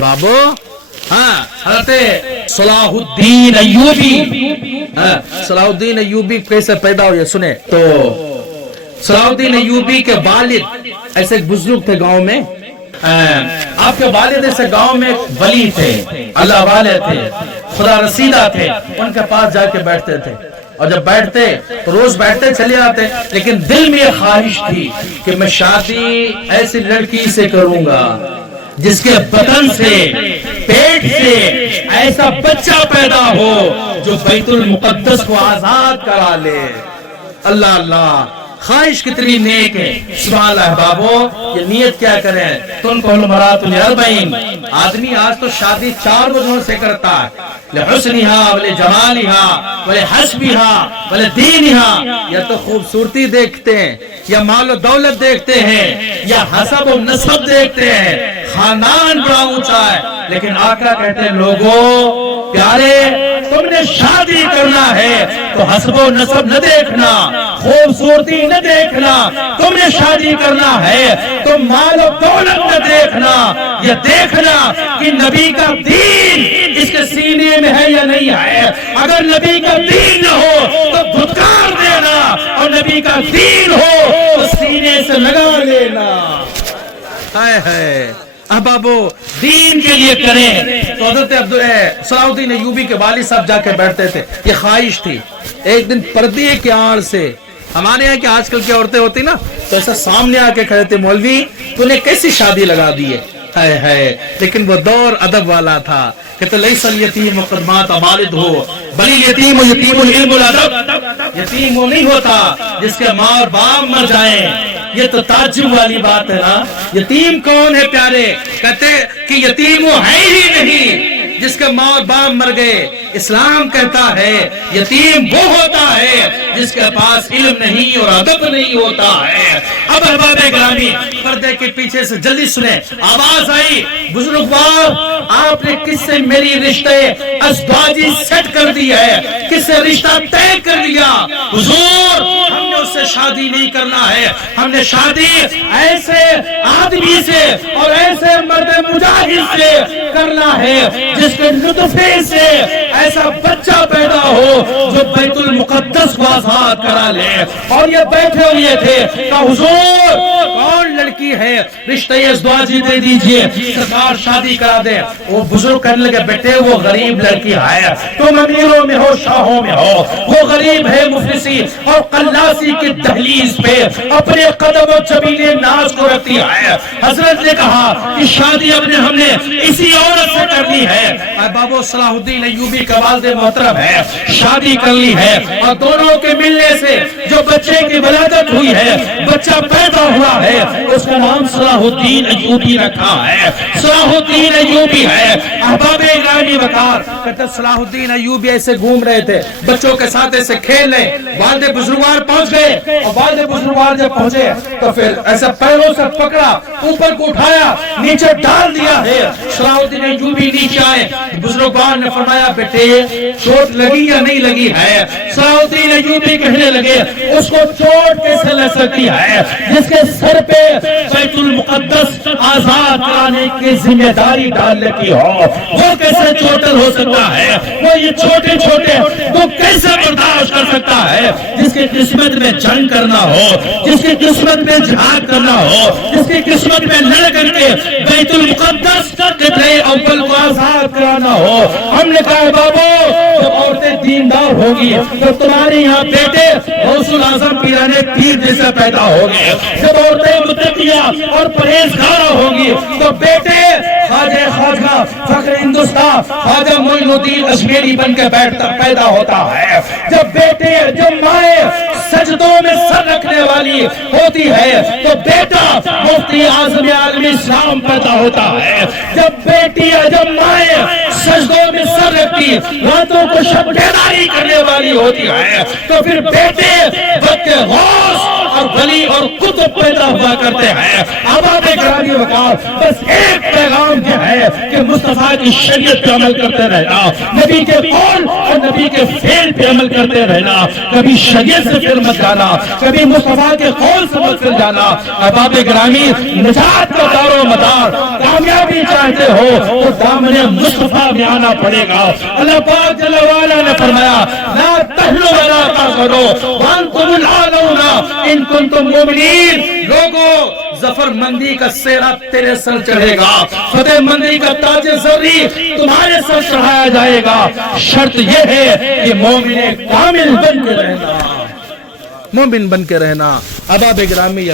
بابو ہاں، حضرت صلاح الدین ایوبی، صلاح الدین ایوبی کیسے پیدا ہوئے سنیں تو صلاح الدین ایوبی کے والد ایسے ایک بزرگ تھے گاؤں میں، آپ کے والد ایسے گاؤں میں ولی تھے، اللہ والے تھے، خدا رسیدہ تھے، ان کے پاس جا کے بیٹھتے تھے، اور جب بیٹھتے تو روز بیٹھتے چلے آتے، لیکن دل میں یہ خواہش تھی کہ میں شادی ایسی لڑکی سے کروں گا جس کے بدن سے، پیٹ سے ایسا بچہ پیدا ہو جو بیت المقدس کو آزاد کرا لے۔ اللہ اللہ، خواہش کتنی نیک ہے، سبحان اللہ بابو۔ یہ نیت کیا کریں تو ان کو المرات الاربعین، آدمی آج تو شادی 4 وجہوں سے کرتا ہے، لحسنہا ولجمالہا ولحسبہا ولدینہا، یا تو خوبصورتی دیکھتے ہیں، یا مال و دولت دیکھتے ہیں، یا حسب و نسب دیکھتے ہیں، خاندان بڑا اونچا ہے، لیکن آقا کہتے ہیں لوگوں پیارے تم نے شادی کرنا ہے تو حسب و نسب نہ دیکھنا، خوبصورتی نہ دیکھنا، تم نے شادی کرنا ہے تو مال و دولت نہ دیکھنا، یہ دیکھنا کہ نبی کا دین اس کے سینے میں ہے یا نہیں ہے۔ اگر نبی کا دین نہ ہو تو دھتکار دینا، اور نبی کا دین ہو تو سینے سے لگا لینا۔ ہائے ہائے احبابو، دین کے لیے کریں۔ تو حضرت صلاح الدین ایوبی کے والد صاحب جا کے بیٹھتے تھے، یہ خواہش تھی۔ ایک دن پردے کے آڑ سے، ہمارے یہاں کہ آج کل کی عورتیں ہوتی نا تو ایسا سامنے آ کے کھڑے تھے مولوی تو انہیں کیسی شادی لگا دی ہے، ہائے ہائے، لیکن وہ دور ادب والا تھا کہ تو لیس الیتیم مقدمات والد ہو بل یتیم و یتیم العلم الادب، یتیم وہ نہیں ہوتا جس کے ماں اور باپ مر جائیں۔ یہ تو تعجب والی بات ہے نا، یتیم کون ہے پیارے؟ کہتے کہ یتیم وہ ہے ہی نہیں جس کے ماں اور باپ مر گئے۔ اسلام کہتا ہے یتیم وہ ہوتا ہے جس کے پاس علم نہیں اور ادب نہیں ہوتا ہے۔ اب احباب گرامی، پردے کے پیچھے سے جلدی سنیں، آواز آئی بزرگوار آپ نے کس سے میری رشتے ازدواجی سیٹ کر دی ہے، کس سے رشتہ طے کر دیا؟ حضور ہم نے اس سے شادی نہیں کرنا ہے، ہم نے شادی ایسے آدمی سے اور ایسے مرد مجاہد سے کرنا ہے جس کے نطفے سے ایسا بچہ پیدا ہو جو بیت المقدس کو آزاد کرا لے۔ اور یہ بیٹھے ہوئے تھے کہ حضور کون لڑکی ہے، رشتہ ازدواجی دے دیجئے، سرکار شادی کرا دے۔ وہ بزرگ کہنے لگے بیٹے وہ غریب لڑکی ہے، تم امیروں میں ہو شاہوں میں ہو، وہ غریب ہے مفلسی اور قلاسی کی دہلیز پہ اپنے قدم و جبینے ناز کو رکھتی ہے۔ حضرت نے کہا کہ شادی اب ہم نے اسی عورت سے کرنی ہے۔ بابو صلاح الدین ایوبی کا والد محترم ہے، شادی کر لی ہے، اور دونوں کے ملنے سے جو بچے کی ولادت ہوئی ہے، بچہ پیدا ہوا ہے، اس کا نام صلاح الدین ایوبی رکھا ہے۔ صلاح الدین ایوبی ہے۔ احباب گرامی وقار، کہتے صلاح الدین ایوبی ایسے گھوم رہے تھے بچوں کے ساتھ ایسے کھیل رہے، والد بزرگوار پہنچ گئے، اور والد بزرگوار جب پہنچے تو پھر ایسے پیروں سے پکڑا، اوپر کو اٹھایا، نیچے ڈال دیا ہے۔ صلاح الدین ایوبی نیچے آئے، بزرگوار نے فرمایا بیٹے چوٹ لگی یا نہیں لگی ہے؟ صلاح صلاحالدین ایوبی کہنے لگے اس کو چوٹ کیسے لگ سکتی ہے جس کے سر پہ بیت المقدس آزاد کرانے کی ذمہ داری ڈالنے کی ہو، وہ کیسے چوٹل ہو سکتا ہے؟ وہ یہ چھوٹے چھوٹے وہ کیسے برداشت کر سکتا ہے جس کی قسمت میں جنگ کرنا ہو، جس کی قسمت میں جہاد کرنا ہو، جس کی قسمت میں لڑ کر کے بیت المقدس قبلہ اول کو آزاد کرانا ہو؟ ہم نے کہا بابو جب عورتیں دیندار ہوگی تو تمہارے یہاں بیٹے غوث الاعظم پیران پیر جیسے پیدا ہوگے، جب عورتیں متقیہ اور پرہیزگارہ ہوگی تو بیٹے خواجہ خواجہ فخر ہندوستان خواجہ معین الدین اجمیری بن کے پیدا ہوتا ہے، جب بیٹے جب مائیں سجدوں میں سر رکھنے والی ہوتی ہے تو بیٹا مفتی اعظم عالم اسلام پیدا ہوتا ہے، جب بیٹی جب مائیں سجدوں میں سر رکھتی راتوں کو شب بیداری کرنے والی ہوتی ہے تو پھر بیٹے وقت غوث اور ولی اور قطب پیدا ہوا کرتے ہیں۔ احباب گرامی وقار بس ایک پیغام یہ ہے کہ مصطفیٰ کی شریعت پہ عمل کرتے رہنا، نبی کے قول اور نبی کے فعل پہ عمل کرتے رہنا، کبھی شریعت سے پھر مت جانا، کبھی مصطفیٰ کے قول سے مت پھر جانا۔ احباب گرامی نجات کا دار و مدار کامیابی چاہتے ہو تو دامن مصطفیٰ میں آنا پڑے گا۔ اللہ پاک جل وعلا نے فرمایا لا تہنوا ولا تحزنوا وانتم الاعلون ان کنتم مومنین۔ لوگوں ظفر مندی کا سہرا تیرے سر چڑھے گا، فتح مندی کا تاج زری تمہارے سر چڑھایا جائے گا، شرط یہ ہے کہ مومن کامل بن کے رہنا، مومن بن کے رہنا۔ احباب گرامی